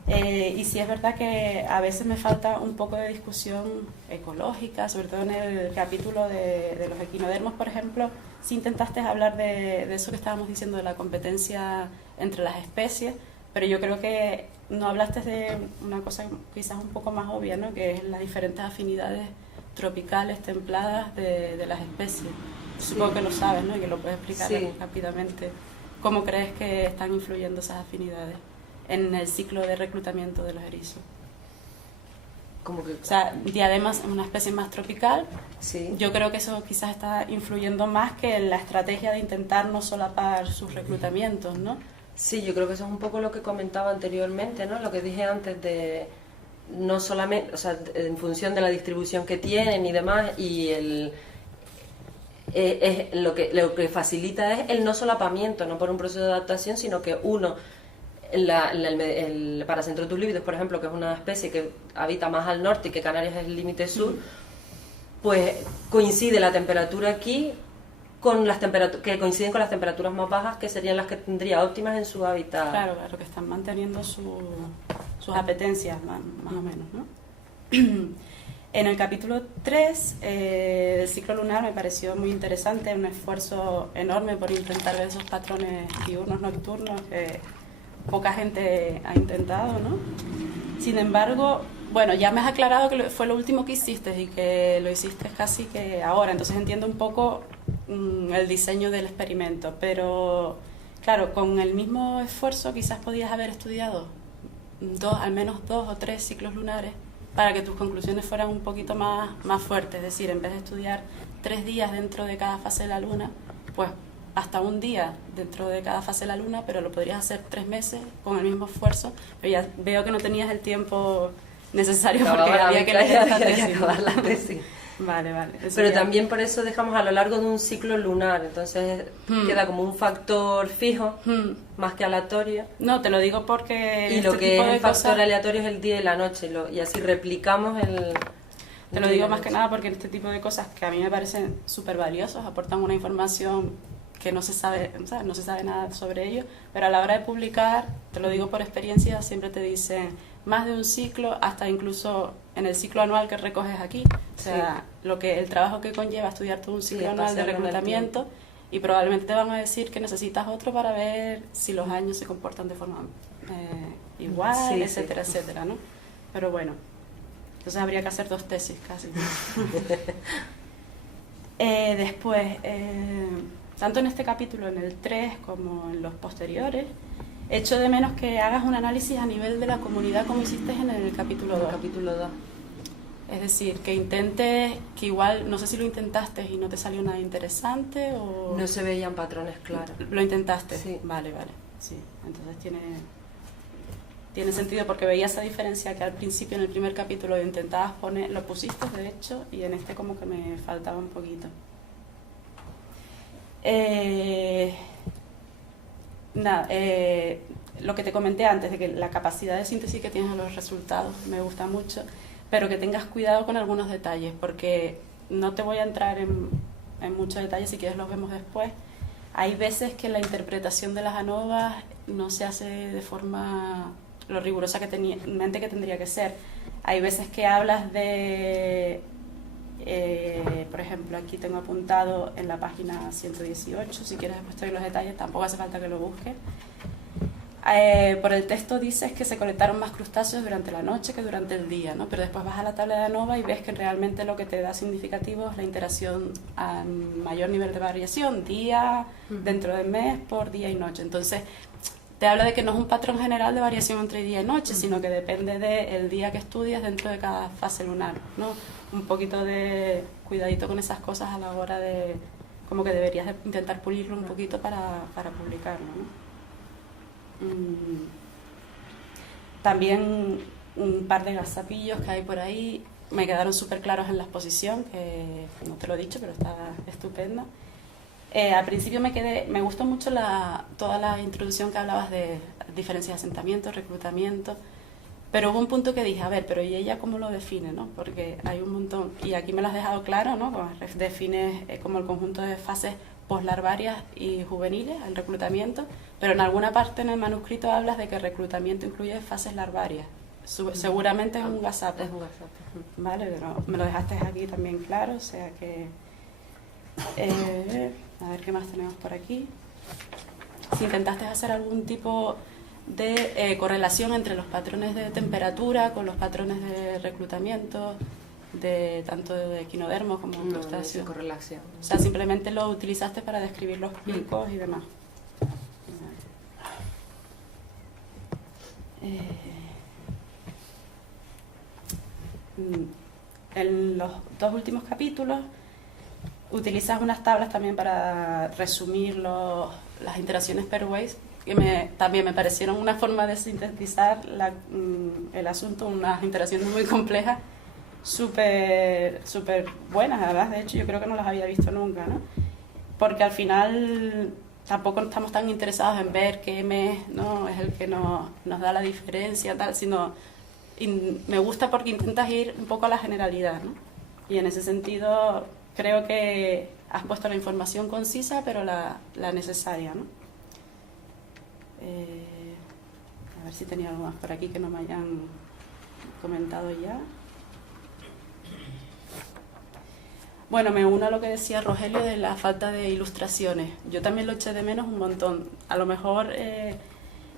Y sí es verdad que a veces me falta un poco de discusión ecológica, sobre todo en el capítulo de los equinodermos, por ejemplo, si intentaste hablar de eso que estábamos diciendo, de la competencia entre las especies, pero yo creo que no hablaste de una cosa quizás un poco más obvia, ¿no? Que es las diferentes afinidades tropicales, templadas de las especies. Supongo que lo sabes, ¿no? Y que lo puedes explicar rápidamente. ¿Cómo crees que están influyendo esas afinidades en el ciclo de reclutamiento de los erizos? Como que... O sea, diadema es una especie más tropical. Sí. Yo creo que eso quizás está influyendo más que en la estrategia de intentar no solapar sus reclutamientos, ¿no? Sí, yo creo que eso es un poco lo que comentaba anteriormente, ¿no? Lo que dije antes de no solamente, o sea, en función de la distribución que tienen y demás, y lo que facilita es el no solapamiento, no por un proceso de adaptación, sino que uno, el Paracentrotus lividus, por ejemplo, que es una especie que habita más al norte y que Canarias es el límite sur, pues coincide la temperatura aquí con las que coinciden con las temperaturas más bajas, que serían las que tendría óptimas en su hábitat. Claro, que están manteniendo sus apetencias, más o menos, ¿no? En el capítulo 3 del ciclo lunar me pareció muy interesante, un esfuerzo enorme por intentar ver esos patrones diurnos, nocturnos, que poca gente ha intentado, ¿no? Sin embargo, bueno, ya me has aclarado que fue lo último que hiciste y que lo hiciste casi que ahora, entonces entiendo un poco el diseño del experimento, pero claro, con el mismo esfuerzo quizás podías haber estudiado al menos 2 o 3 ciclos lunares para que tus conclusiones fueran un poquito más fuertes, es decir, en vez de estudiar 3 días dentro de cada fase de la luna, pues hasta un día dentro de cada fase de la luna, pero lo podrías hacer 3 meses con el mismo esfuerzo, pero ya veo que no tenías el tiempo necesario porque había que leer la tesis. Vale. Pero también por eso dejamos a lo largo de un ciclo lunar, entonces queda como un factor fijo, más que aleatorio. No, te lo digo porque... Y lo que es el factor aleatorio es el día y la noche, y así replicamos Te lo digo más que nada porque en este tipo de cosas que a mí me parecen súper valiosos, aportan una información que no se sabe, ¿sabes? No se sabe nada sobre ello, pero a la hora de publicar, te lo digo por experiencia, siempre te dicen más de un ciclo, hasta incluso en el ciclo anual que recoges aquí, o sea, el trabajo que conlleva estudiar todo un ciclo anual de reclutamiento, y probablemente te van a decir que necesitas otro para ver si los años se comportan de forma igual, etcétera, etcétera, ¿no? Pero bueno, entonces habría que hacer 2 tesis casi. Después, tanto en este capítulo, en el 3, como en los posteriores, echo de menos que hagas un análisis a nivel de la comunidad como hiciste en el capítulo 2. Es decir, que intentes, que igual, no sé si lo intentaste y no te salió nada interesante o... No se veían patrones claros. ¿Lo intentaste? Sí. Vale, sí. Entonces tiene sentido porque veía esa diferencia que al principio en el primer capítulo intentabas poner, lo pusiste de hecho, y en este como que me faltaba un poquito. Lo que te comenté antes, de que la capacidad de síntesis que tienes en los resultados me gusta mucho, pero que tengas cuidado con algunos detalles, porque no te voy a entrar en muchos detalles, si quieres los vemos después. Hay veces que la interpretación de las ANOVA no se hace de forma lo rigurosa que tendría que ser. Hay veces que hablas de... por ejemplo, aquí tengo apuntado en la página 118, si quieres después te doy los detalles, tampoco hace falta que lo busques. Por el texto dices que se colectaron más crustáceos durante la noche que durante el día, ¿no? Pero después vas a la tabla de ANOVA y ves que realmente lo que te da significativo es la interacción a mayor nivel de variación, día, dentro del mes, por día y noche. Entonces, te habla de que no es un patrón general de variación entre día y noche, sino que depende del día que estudias dentro de cada fase lunar, ¿no? Un poquito de cuidadito con esas cosas a la hora de... como que deberías de intentar pulirlo un poquito para publicarlo, ¿no? También un par de gazapillos que hay por ahí me quedaron súper claros en la exposición, que no te lo he dicho, pero está estupenda. Al principio me gustó mucho toda la introducción que hablabas de diferencias de asentamiento, reclutamiento, pero hubo un punto que dije, a ver, pero ¿y ella cómo lo define, no? Porque hay un montón, y aquí me lo has dejado claro, ¿no? Defines como el conjunto de fases poslarvarias y juveniles, el reclutamiento, pero en alguna parte en el manuscrito hablas de que el reclutamiento incluye fases larvarias. Seguramente es un gazapo. Es un gazapo. Vale, pero me lo dejaste aquí también claro, o sea que... a ver qué más tenemos por aquí. Si intentaste hacer algún tipo de correlación entre los patrones de temperatura con los patrones de reclutamiento, tanto de equinodermos como crustáceos. No, correlación. O sea, simplemente lo utilizaste para describir los picos y demás. En los 2 últimos capítulos utilizas unas tablas también para resumir las interacciones pairwise, que también me parecieron una forma de sintetizar el asunto, unas interacciones muy complejas, súper buenas, además, de hecho yo creo que no las había visto nunca, ¿no? Porque al final tampoco estamos tan interesados en ver qué mes, ¿no? Es el que nos da la diferencia, tal, sino me gusta porque intentas ir un poco a la generalidad, ¿no? Y en ese sentido creo que has puesto la información concisa, pero la necesaria, ¿no? A ver si tenía algo más por aquí que no me hayan comentado ya. Bueno, me uno a lo que decía Rogelio de la falta de ilustraciones. Yo también lo eché de menos un montón. A lo mejor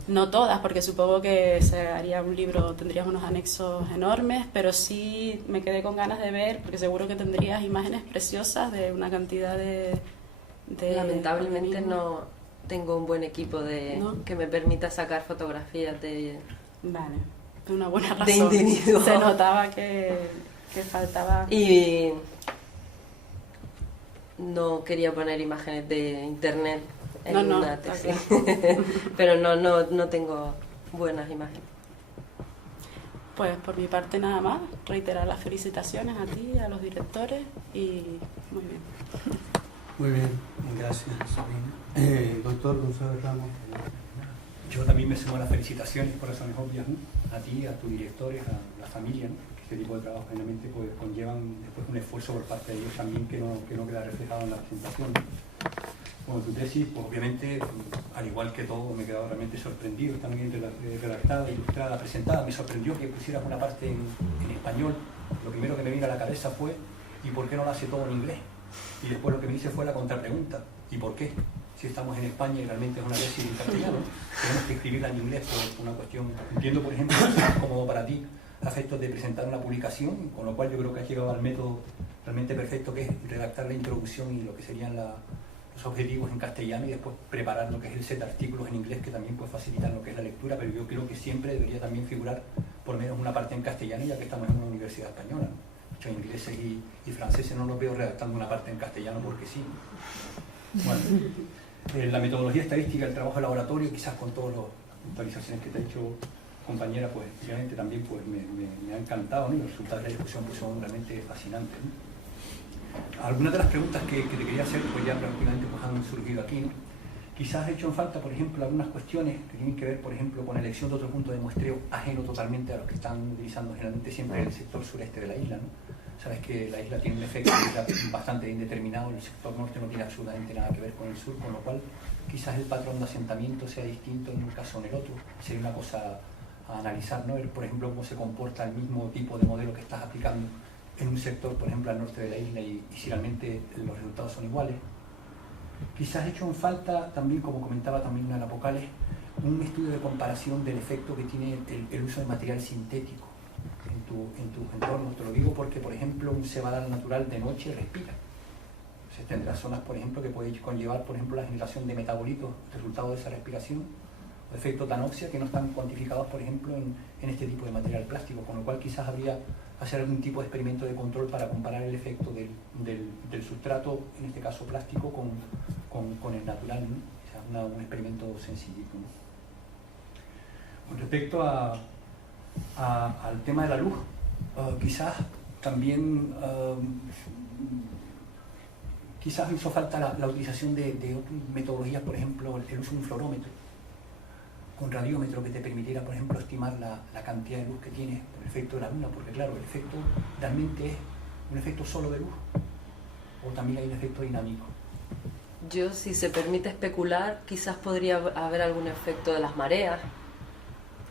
no todas, porque supongo que se haría un libro, tendrías unos anexos enormes, pero sí me quedé con ganas de ver, porque seguro que tendrías imágenes preciosas de una cantidad de Lamentablemente no tengo un buen equipo que me permita sacar fotografías de... Vale, de una buena razón. De individuo. Se notaba que faltaba... Y no quería poner imágenes de internet en una tesis. Pero no tengo buenas imágenes. Pues por mi parte nada más, reiterar las felicitaciones a ti, a los directores y muy bien. Muy bien, gracias Sabina. Doctor González Ramos. Yo también me sumo a las felicitaciones por razones obvias, ¿no? A ti, a tus directores, a la familia, ¿no? Que este tipo de trabajo generalmente pues conllevan después un esfuerzo por parte de ellos también que no queda reflejado en la presentación. Bueno, tu tesis, pues obviamente, al igual que todo, me he quedado realmente sorprendido, está muy bien redactada, ilustrada, presentada. Me sorprendió que pusieras una parte en español. Lo primero que me vino a la cabeza fue, ¿y por qué no lo hace todo en inglés? Y después lo que me hice fue la contrapregunta, ¿y por qué? Si estamos en España y realmente es una tesis en castellano, tenemos que escribirla en inglés por una cuestión. Entiendo, por ejemplo, que es más cómodo para ti a efectos de presentar una publicación, con lo cual yo creo que has llegado al método realmente perfecto, que es redactar la introducción y lo que serían los objetivos en castellano y después preparar lo que es el set de artículos en inglés, que también puede facilitar lo que es la lectura, pero yo creo que siempre debería también figurar por lo menos una parte en castellano, ya que estamos en una universidad española, ¿no? Muchos ingleses y franceses no los veo redactando una parte en castellano porque sí. Bueno, la metodología estadística, el trabajo de laboratorio, quizás con todas las actualizaciones que te ha hecho compañera, pues efectivamente también pues, me ha encantado, ¿no? Y los resultados de la discusión pues, son realmente fascinantes, ¿no? Algunas de las preguntas que te quería hacer pues ya prácticamente pues, han surgido aquí, ¿no? Quizás he hecho en falta, por ejemplo, algunas cuestiones que tienen que ver, por ejemplo, con la elección de otro punto de muestreo ajeno totalmente a los que están utilizando generalmente siempre en el sector sureste de la isla, ¿no? Sabes que la isla tiene un efecto bastante indeterminado, el sector norte no tiene absolutamente nada que ver con el sur, con lo cual quizás el patrón de asentamiento sea distinto en un caso o en el otro. Sería una cosa a analizar, ¿no? Ver, por ejemplo, cómo se comporta el mismo tipo de modelo que estás aplicando en un sector, por ejemplo, al norte de la isla y si realmente los resultados son iguales. Quizás he hecho en falta también, como comentaba también una de las vocales, un estudio de comparación del efecto que tiene el uso de material sintético en tu entorno. Te lo digo porque, por ejemplo, un cebadal natural de noche respira. Entonces tendrá zonas, por ejemplo, que puede conllevar, por ejemplo, la generación de metabolitos, resultado de esa respiración, o efectos de anoxia que no están cuantificados, por ejemplo, en este tipo de material plástico, con lo cual quizás habría hacer algún tipo de experimento de control para comparar el efecto del sustrato, en este caso plástico, con el natural, ¿no? O sea, un experimento sencillito, ¿no? Con respecto al tema de la luz, quizás también quizás hizo falta la utilización de otras metodologías, por ejemplo, el uso de un fluorómetro con radiómetro que te permitiera, por ejemplo, estimar la cantidad de luz que tienes por el efecto de la luna, porque claro, el efecto realmente es un efecto solo de luz, o también hay un efecto dinámico. Yo, si se permite especular, quizás podría haber algún efecto de las mareas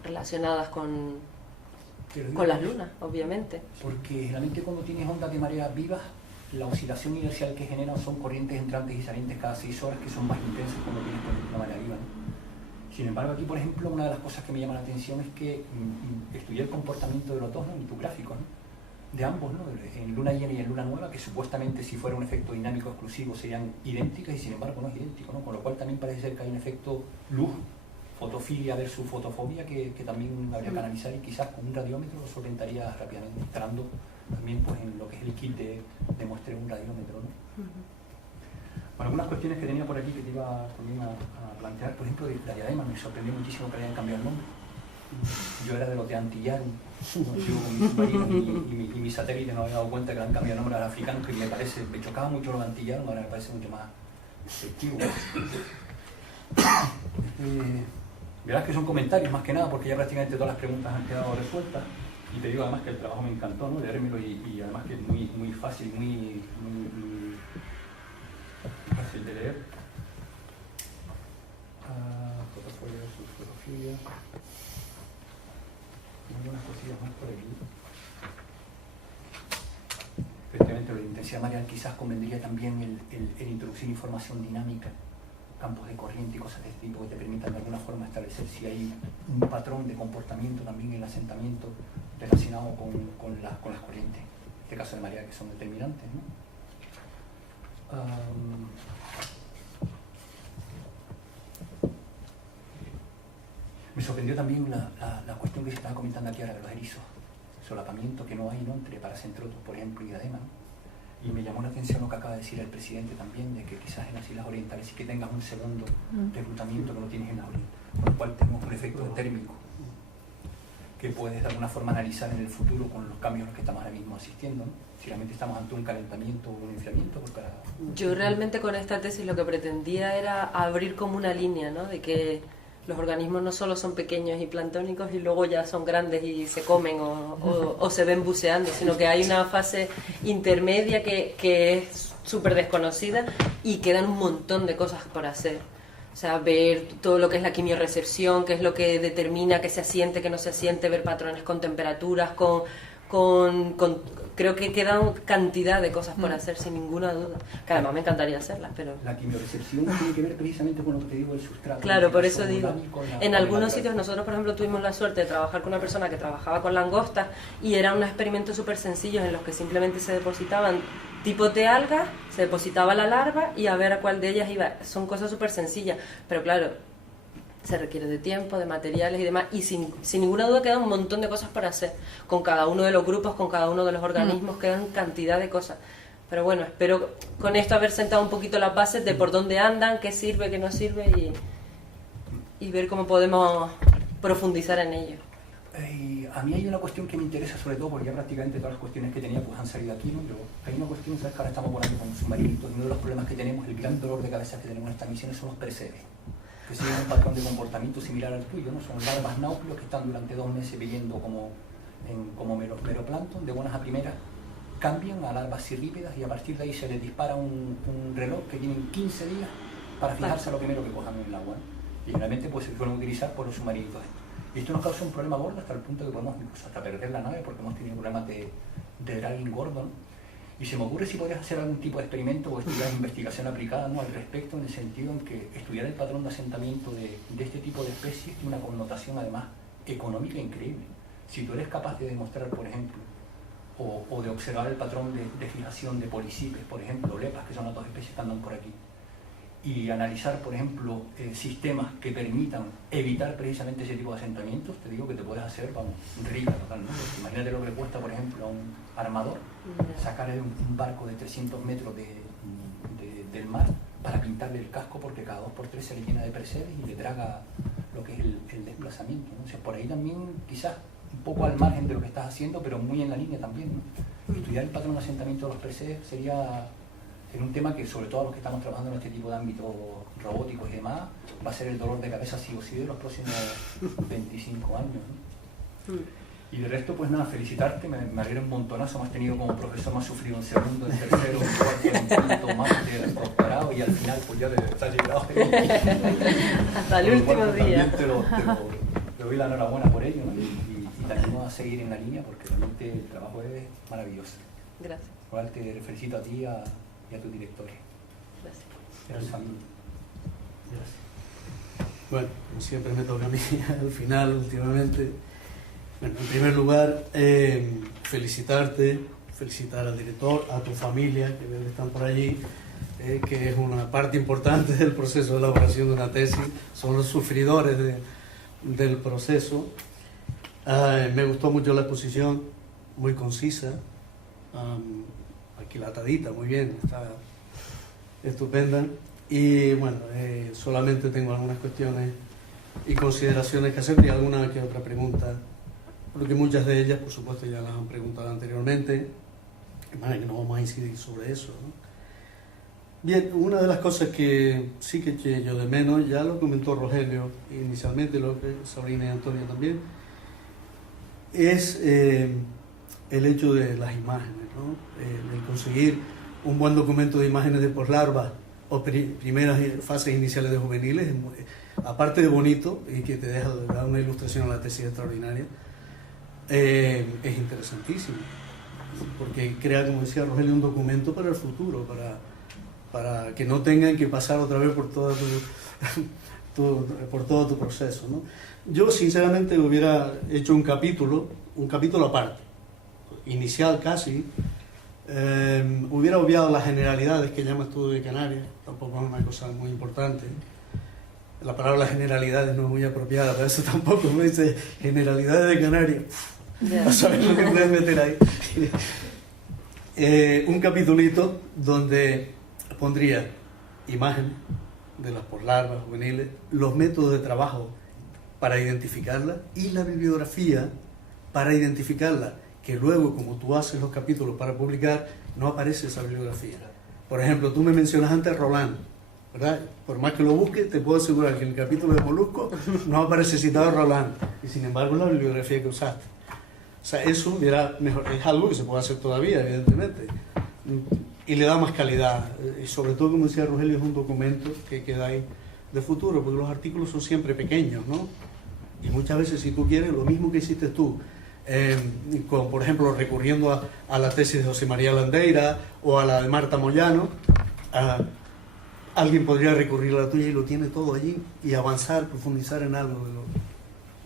relacionadas con las lunas, obviamente. Porque realmente cuando tienes ondas de marea vivas, la oscilación inercial que generan son corrientes entrantes y salientes cada 6 horas, que son más intensas cuando tienes, por ejemplo, una marea viva, ¿no? Sin embargo, aquí, por ejemplo, una de las cosas que me llama la atención es que estudié el comportamiento de los dos, ¿no? En tu gráfico, ¿no? De ambos, ¿no? En luna llena y en luna nueva, que supuestamente si fuera un efecto dinámico exclusivo serían idénticas y sin embargo no es idéntico, ¿no? Con lo cual también parece ser que hay un efecto luz, fotofilia versus fotofobia que también habría que analizar y quizás con un radiómetro lo solventaría rápidamente, entrando también pues, en lo que es el kit de muestreo un radiómetro, ¿no? Bueno, algunas cuestiones que tenía por aquí que te iba también a plantear, por ejemplo, de la diadema, me sorprendió muchísimo que le hayan cambiado el nombre. Yo era de los de Antillar, sigo con mi submarino y mi satélite, no había dado cuenta que le han cambiado el nombre al africano, que me chocaba mucho lo de Antillar, ahora me parece mucho más efectivo. Verás que son comentarios más que nada, porque ya prácticamente todas las preguntas han quedado resueltas. Y te digo además que el trabajo me encantó, ¿no? Leérmelo y además que es muy fácil, muy fácil de leer. Portafolio de sulfurofila. Algunas cosillas más por aquí. Efectivamente, la intensidad mareal quizás convendría también el introducir información dinámica, campos de corriente y cosas de este tipo que te permitan de alguna forma establecer si hay un patrón de comportamiento también en el asentamiento relacionado con las corrientes, en este caso de marea, que son determinantes, ¿no? Me sorprendió también la cuestión que se estaba comentando aquí ahora de los erizos, solapamiento que no hay, ¿no? Entre paracentrotos, por ejemplo, y diadema, ¿no? Y me llamó la atención lo que acaba de decir el presidente también, de que quizás en las islas orientales sí que tengas un segundo reclutamiento que no tienes en la oriental, con lo cual tenemos un efecto térmico que puedes de alguna forma analizar en el futuro con los cambios a los que estamos ahora mismo asistiendo, ¿no? Si realmente estamos ante un calentamiento o un enfriamiento. Yo realmente con esta tesis lo que pretendía era abrir como una línea, ¿no? De que Los organismos no solo son pequeños y planctónicos y luego ya son grandes y se comen o se ven buceando, sino que hay una fase intermedia que es súper desconocida y quedan un montón de cosas por hacer. O sea, ver todo lo que es la quimiorrecepción, qué es lo que determina que se asiente, que no se asiente, ver patrones con temperaturas, creo que quedan cantidad de cosas por hacer, sin ninguna duda. Que además me encantaría hacerlas, pero... La quimiorecepción tiene que ver precisamente con lo que te digo del sustrato. Claro, por eso digo. En algunos sitios nosotros, por ejemplo, tuvimos la suerte de trabajar con una persona que trabajaba con langostas y eran unos experimentos súper sencillos en los que simplemente se depositaban tipos de algas, se depositaba la larva y a ver a cuál de ellas iba. Son cosas súper sencillas, pero claro, se requiere de tiempo, de materiales y demás, y sin ninguna duda quedan un montón de cosas por hacer, con cada uno de los grupos, con cada uno de los organismos, quedan cantidad de cosas. Pero bueno, espero con esto haber sentado un poquito las bases de por dónde andan, qué sirve, qué no sirve, y ver cómo podemos profundizar en ello. A mí hay una cuestión que me interesa sobre todo, porque ya prácticamente todas las cuestiones que tenía pues han salido aquí, ¿no? Pero hay una cuestión, ¿sabes? Que ahora estamos volando con submarinos, y uno de los problemas que tenemos, el gran dolor de cabeza que tenemos en estas misiones son los percebes, que siguen un patrón de comportamiento similar al tuyo, ¿no? Son larvas náuplios que están durante 2 meses viviendo como meroplancton, de buenas a primeras cambian a larvas cirrípedas y a partir de ahí se les dispara un reloj que tienen 15 días para fijarse a lo primero que cojan en el agua, ¿no? Y generalmente pues se suelen utilizar por los submarinos. Y esto nos causa un problema gordo hasta el punto de que podemos incluso hasta perder la nave porque hemos tenido problemas de dragging gordo, ¿no? Y se me ocurre si podrías hacer algún tipo de experimento o estudiar investigación aplicada, ¿no?, al respecto, en el sentido en que estudiar el patrón de asentamiento de este tipo de especies tiene una connotación además económica increíble. Si tú eres capaz de demostrar, por ejemplo, o de observar el patrón de fijación de policipes, por ejemplo, lepas, que son las 2 especies que andan por aquí, y analizar, por ejemplo, sistemas que permitan evitar precisamente ese tipo de asentamientos, te digo que te puedes hacer, vamos, rica total, ¿no? Porque imagínate lo que le cuesta, por ejemplo, a un armador sacar un barco de 300 metros del mar para pintarle el casco, porque cada 2x3 se le llena de percebes y le traga lo que es el desplazamiento, ¿no? O sea, por ahí también quizás un poco al margen de lo que estás haciendo, pero muy en la línea también, ¿no? Estudiar el patrón de asentamiento de los percebes sería un tema que, sobre todo a los que estamos trabajando en este tipo de ámbitos robóticos y demás, va a ser el dolor de cabeza sí o sí de los próximos 25 años, ¿no? Y de resto, pues nada, felicitarte, me alegra un montonazo, me has tenido como profesor, me has sufrido en segundo, en tercero, en cuarto, en quinto, máster, en doctorado, y al final pues ya te has librado. Hasta el último día. También te doy la enhorabuena por ello, ¿no? Y te animo a seguir en la línea porque realmente el trabajo es maravilloso. Gracias. Igual te felicito a ti y a tu director. Gracias. Y a tu familia. Gracias. Bueno, como siempre me toca a mí al final, últimamente. Bueno, en primer lugar, felicitarte, felicitar al director, a tu familia, que veo que están por allí, que es una parte importante del proceso de elaboración de una tesis, son los sufridores del proceso. Me gustó mucho la exposición, muy concisa, aquilatadita, muy bien, está estupenda. Y bueno, solamente tengo algunas cuestiones y consideraciones que hacer y alguna que otra pregunta, porque muchas de ellas, por supuesto, ya las han preguntado anteriormente, que no vamos a incidir sobre eso, ¿no? Bien, una de las cosas que sí que eché yo de menos, ya lo comentó Rogelio inicialmente, lo que Sabrina y Antonio también, es el hecho de las imágenes, ¿no? El conseguir un buen documento de imágenes de poslarva o primeras fases iniciales de juveniles, aparte de bonito y que te da una ilustración a la tesis extraordinaria, es interesantísimo, porque crea, como decía Rogelio, un documento para el futuro, para que no tengan que pasar otra vez por todo tu proceso, ¿no? Yo sinceramente hubiera hecho un capítulo aparte, inicial casi, hubiera obviado las generalidades que llama Estudio de Canarias, tampoco es una cosa muy importante. La palabra generalidades no es muy apropiada, pero eso tampoco me dice generalidades de Canarias. No sabes lo que puedes meter ahí. Un capitulito donde pondría imágenes de las poslarvas juveniles, los métodos de trabajo para identificarla y la bibliografía para identificarla, que luego, como tú haces los capítulos para publicar, no aparece esa bibliografía. Por ejemplo, tú me mencionas antes Roland. ¿verdad? Por más que lo busques, te puedo asegurar que en el capítulo de moluscos no aparece citado Roland, y sin embargo la bibliografía que usaste. O sea, eso era mejor, es algo que se puede hacer todavía, evidentemente, y le da más calidad. Y sobre todo, como decía Rogelio, es un documento que queda ahí de futuro, porque los artículos son siempre pequeños, ¿no? Y muchas veces, si tú quieres, lo mismo que hiciste tú, por ejemplo, recurriendo a la tesis de José María Landeira o a la de Marta Moyano, alguien podría recurrir a la tuya y lo tiene todo allí y avanzar, profundizar en algo.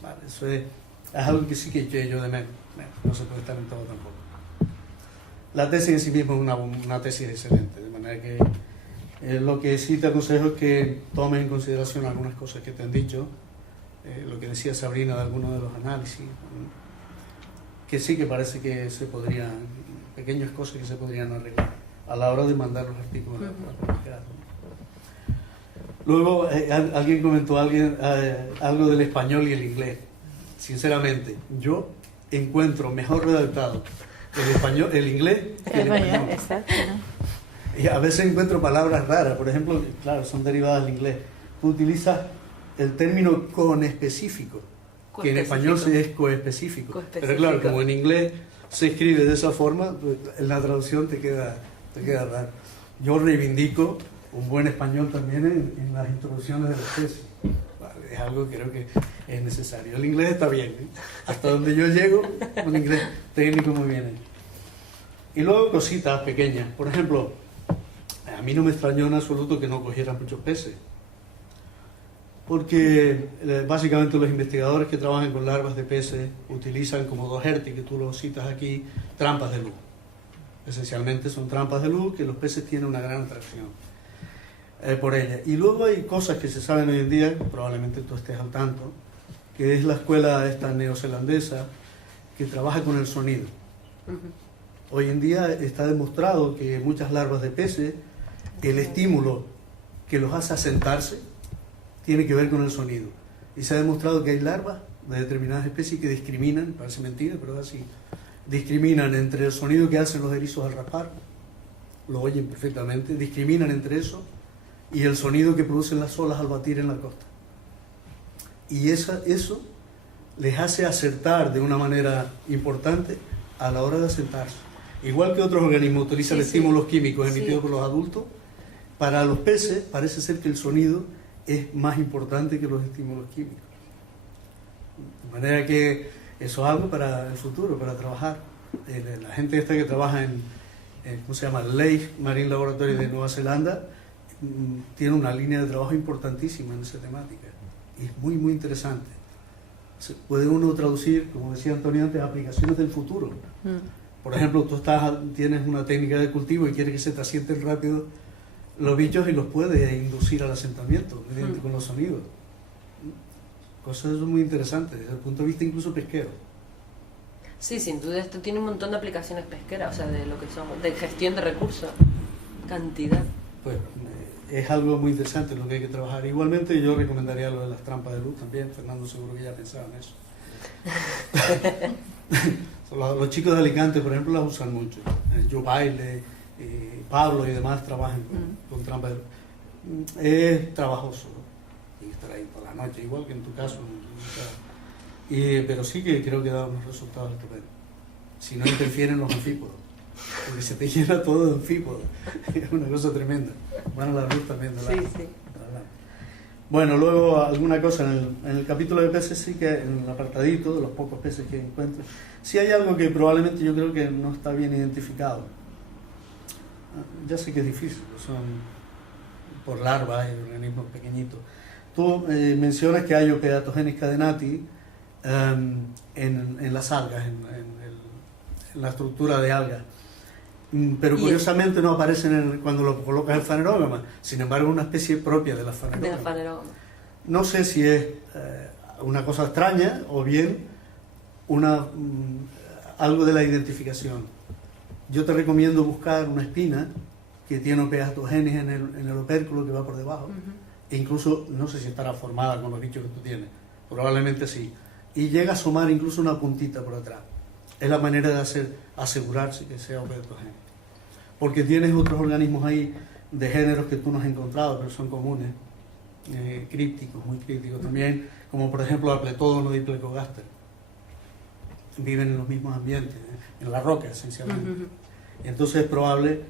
Vale, eso es algo que sí que eché yo de menos. No se puede estar en todo tampoco. La tesis en sí misma es una tesis excelente, de manera que lo que sí te aconsejo es que tomes en consideración algunas cosas que te han dicho, lo que decía Sabrina de algunos de los análisis, que sí que parece que se podrían, pequeñas cosas que se podrían arreglar a la hora de mandar los artículos a la publicidad. Luego alguien comentó algo del español y el inglés. Sinceramente, yo encuentro mejor redactado el inglés que el español. Exacto, ¿no? Y a veces encuentro palabras raras, por ejemplo, claro, son derivadas del inglés. Tú utilizas el término conespecífico, que en español es coespecífico. Pero claro, como en inglés se escribe de esa forma, pues, en la traducción te queda raro. Yo reivindico un buen español también en las introducciones de las tesis. Vale, es algo que creo que es necesario. El inglés está bien, ¿eh? Hasta donde yo llego, un inglés técnico muy bien. Y luego cositas pequeñas. Por ejemplo, a mí no me extrañó en absoluto que no cogieran muchos peces. Porque básicamente los investigadores que trabajan con larvas de peces utilizan como Doherty, que tú lo citas aquí, trampas de luz. Esencialmente son trampas de luz que los peces tienen una gran atracción por ellas. Y luego hay cosas que se saben hoy en día, probablemente tú estés al tanto, que es la escuela esta neozelandesa que trabaja con el sonido. Hoy en día está demostrado que muchas larvas de peces, el estímulo que los hace asentarse tiene que ver con el sonido. Y se ha demostrado que hay larvas de determinadas especies que discriminan, parece mentira, pero es así, discriminan entre el sonido que hacen los erizos al raspar, lo oyen perfectamente, discriminan entre eso y el sonido que producen las olas al batir en la costa. Y eso les hace acertar de una manera importante a la hora de asentarse. Igual que otros organismos utilizan estímulos químicos emitidos por los adultos, para los peces parece ser que el sonido es más importante que los estímulos químicos. De manera que eso es algo para el futuro, para trabajar. La gente esta que trabaja en ¿cómo se llama? Leigh Marine Laboratory de Nueva Zelanda, tiene una línea de trabajo importantísima en esa temática. Y es muy, muy interesante. Puede uno traducir, como decía Antonio antes, aplicaciones del futuro. Por ejemplo, tú tienes una técnica de cultivo y quieres que se te asienten rápido los bichos y los puedes inducir al asentamiento mediante con los sonidos. Cosas muy interesantes desde el punto de vista incluso pesquero. Sí, sin duda esto tiene un montón de aplicaciones pesqueras, o sea, de lo que somos, de gestión de recursos, cantidad. Pues es algo muy interesante lo que hay que trabajar. Igualmente yo recomendaría lo de las trampas de luz también. Fernando seguro que ya pensaba en eso. Los chicos de Alicante, por ejemplo, las usan mucho. Yo Baile, Pablo y demás trabajan con trampas de luz. Es trabajoso, ¿no? Y estar ahí por la noche, igual que en tu caso. Pero sí que creo que da unos resultados estupendos. Si no interfieren los anfípodos, porque se te llena todo de anfípodos. Es una cosa tremenda. Bueno, la luz también de la... Sí. Bueno, luego alguna cosa en el capítulo de peces, sí que en el apartadito de los pocos peces que encuentro, sí hay algo que probablemente yo creo que no está bien identificado. Ya sé que es difícil, son por larvas y organismos pequeñitos. Tú mencionas que hay Okeatogenes cadenati en las algas, en la estructura de algas. Pero curiosamente no aparecen cuando lo colocas en Phanerogamas, sin embargo es una especie propia de las Phanerogamas. No sé si es una cosa extraña o bien algo de la identificación. Yo te recomiendo buscar una espina que tiene Okeatogenes en el opérculo que va por debajo, e incluso no sé si estará formada con los bichos que tú tienes, probablemente sí, y llega a asomar incluso una puntita por atrás. Es la manera de asegurarse que sea Okeatogenes. Porque tienes otros organismos ahí de géneros que tú no has encontrado, pero son comunes, crípticos, muy crípticos también, como por ejemplo Apletódono y Plecogaster. Viven en los mismos ambientes, en la roca esencialmente. Entonces es probable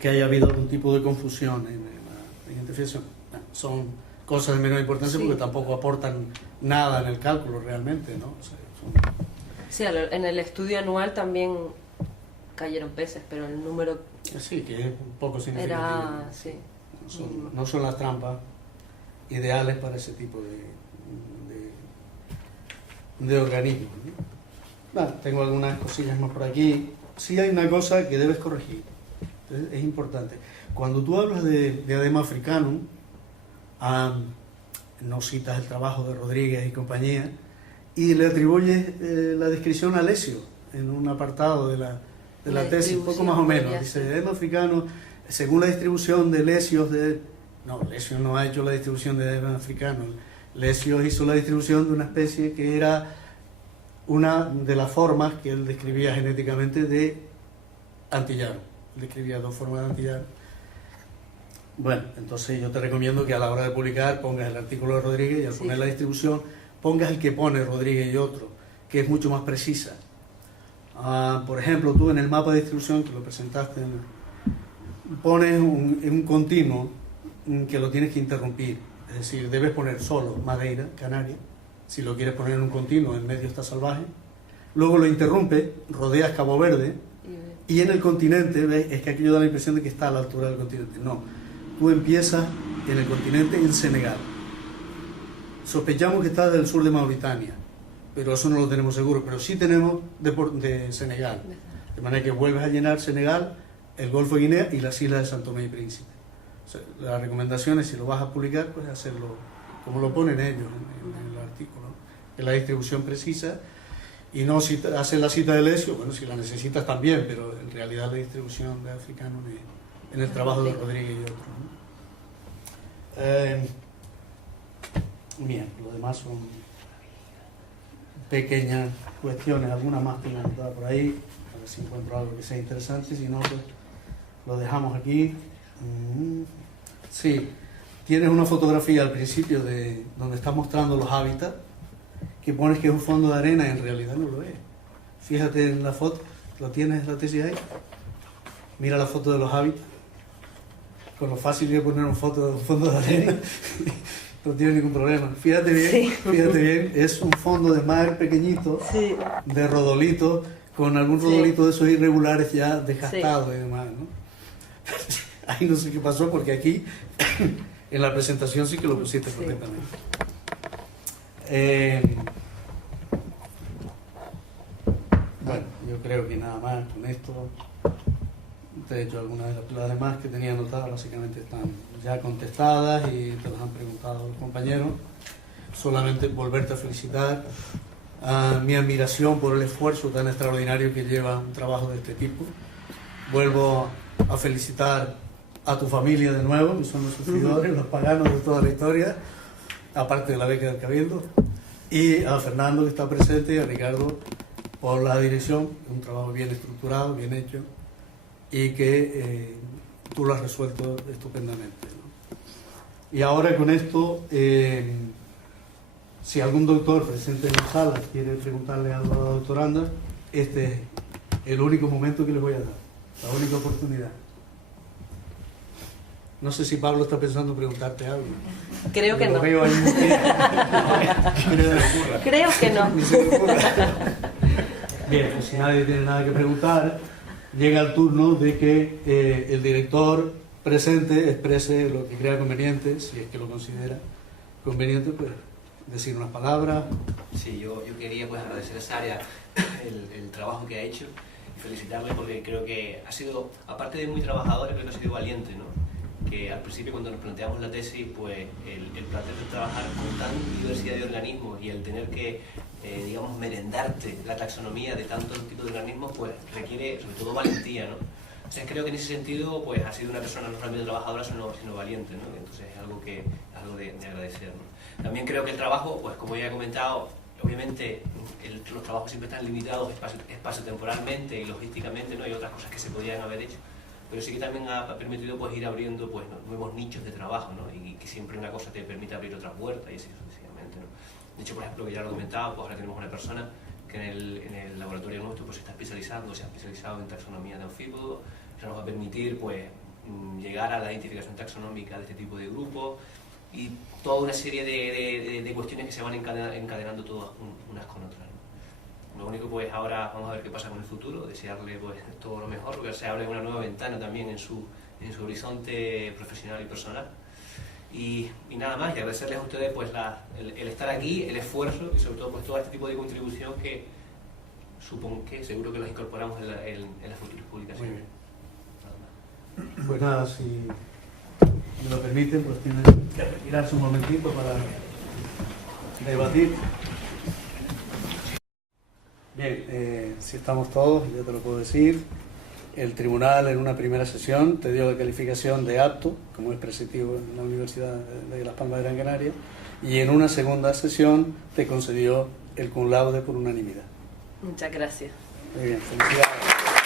que haya habido algún tipo de confusión en la identificación. Son cosas de menor importancia porque tampoco aportan nada en el cálculo realmente, ¿no? O sea, Sí, en el estudio anual también cayeron peces, pero el número sí, que es un poco significativo. era... Sí. No son las trampas ideales para ese tipo de organismos, ¿no? Tengo algunas cosillas más por aquí. Sí hay una cosa que debes corregir. Entonces, es importante. Cuando tú hablas de Diadema africanum, no citas el trabajo de Rodríguez y compañía, y le atribuyes la descripción a Lesio, en un apartado de la tesis, un poco más o menos. Dice, Diadema africanum, según la distribución de Lesios de... No, Lesio no ha hecho la distribución de Diadema africanum. Lesio hizo la distribución de una especie que era una de las formas que él describía genéticamente de antillano. Él describía 2 formas de antillano. Bueno, entonces yo te recomiendo que a la hora de publicar pongas el artículo de Rodríguez y al poner la distribución pongas el que pone Rodríguez y otro, que es mucho más precisa. Por ejemplo, tú en el mapa de distribución que lo presentaste, pones un continuo que lo tienes que interrumpir. Es decir, debes poner solo Madeira, Canarias, si lo quieres poner en un continuo, en medio está salvaje. Luego lo interrumpe, rodeas Cabo Verde, y en el continente, ¿ves? Es que aquí yo da la impresión de que está a la altura del continente. No, tú empiezas en el continente en Senegal. Sospechamos que está del sur de Mauritania, pero eso no lo tenemos seguro, pero sí tenemos de Senegal. De manera que vuelves a llenar Senegal, el Golfo de Guinea y las islas de Santo Tomé y Príncipe. O sea, la recomendación es, si lo vas a publicar, pues hacerlo como lo ponen ellos en el artículo, en la distribución precisa, y no hacer la cita de Lesio, bueno, si la necesitas también, pero en realidad la distribución de africano en el trabajo de Rodríguez y otros, ¿no? Bien, lo demás son pequeñas cuestiones, algunas más que anotadas por ahí, a ver si encuentro algo que sea interesante, si no, pues lo dejamos aquí. Sí, tienes una fotografía al principio de donde estás mostrando los hábitats, que pones que es un fondo de arena y en realidad no lo es. Fíjate en la foto, ¿lo tienes la tesis ahí? Mira la foto de los hábitats, con lo fácil que es poner una foto de un fondo de arena, no tiene ningún problema. Fíjate bien, es un fondo de mar pequeñito, de rodolitos, con algún rodolito de esos irregulares ya desgastados y demás, ¿no? Ahí no sé qué pasó, porque aquí en la presentación sí que lo pusiste correctamente. Bueno, yo creo que nada más con esto. De hecho, algunas de las demás que tenía anotadas básicamente están ya contestadas y te las han preguntado los compañeros. Solamente volverte a felicitar, mi admiración por el esfuerzo tan extraordinario que lleva un trabajo de este tipo. Vuelvo a felicitar a tu familia de nuevo, que son los sufridores, los paganos de toda la historia, aparte de la beca del Cabildo, y a Fernando, que está presente, y a Ricardo por la dirección, un trabajo bien estructurado, bien hecho, y que tú lo has resuelto estupendamente, ¿no? Y ahora con esto, si algún doctor presente en la sala quiere preguntarle algo a la doctoranda, este es el único momento que les voy a dar, la única oportunidad. No sé si Pablo está pensando en preguntarte algo. Creo que no. Creo que no. Bien, pues si nadie tiene nada que preguntar, llega el turno de que el director presente exprese lo que crea conveniente, si es que lo considera conveniente, pues decir unas palabras. Sí, yo quería pues agradecer a Sara el trabajo que ha hecho y felicitarle porque creo que ha sido, aparte de muy trabajadora, creo que ha sido valiente, ¿no? Que al principio, cuando nos planteamos la tesis, pues el placer de trabajar con tan diversidad de organismos y el tener que, digamos, merendarte la taxonomía de tantos tipos de organismos, pues requiere sobre todo valentía, ¿no? Entonces creo que en ese sentido pues ha sido una persona no solamente trabajadora, sino valiente, ¿no? Entonces es algo de agradecer, ¿no? También creo que el trabajo, pues como ya he comentado, obviamente los trabajos siempre están limitados espacio-temporalmente y logísticamente, ¿no? Hay otras cosas que se podrían haber hecho, pero sí que también ha permitido pues ir abriendo pues nuevos nichos de trabajo, ¿no? Y que siempre una cosa te permite abrir otra puerta y así sucesivamente, ¿no? De hecho, por ejemplo, que ya lo comentaba, pues ahora tenemos una persona que en el laboratorio nuestro pues se ha especializado en taxonomía de anfípodos. Eso nos va a permitir pues llegar a la identificación taxonómica de este tipo de grupos y toda una serie de cuestiones que se van encadenando todas unas con otras, ¿no? Lo único pues ahora vamos a ver qué pasa con el futuro, desearle pues todo lo mejor, porque se abre una nueva ventana también en su horizonte profesional y personal. Y nada más, y agradecerles a ustedes pues el estar aquí, el esfuerzo y sobre todo pues todo este tipo de contribución que supongo que seguro que los incorporamos en las futuras publicaciones. Muy bien. Pues nada, si me lo permiten, pues tienen que retirarse un momentito para debatir. Bien, si estamos todos, ya te lo puedo decir. El tribunal en una primera sesión te dio la calificación de apto, como es preceptivo en la Universidad de Las Palmas de Gran Canaria, y en una segunda sesión te concedió el cum laude por unanimidad. Muchas gracias. Muy bien, felicidades.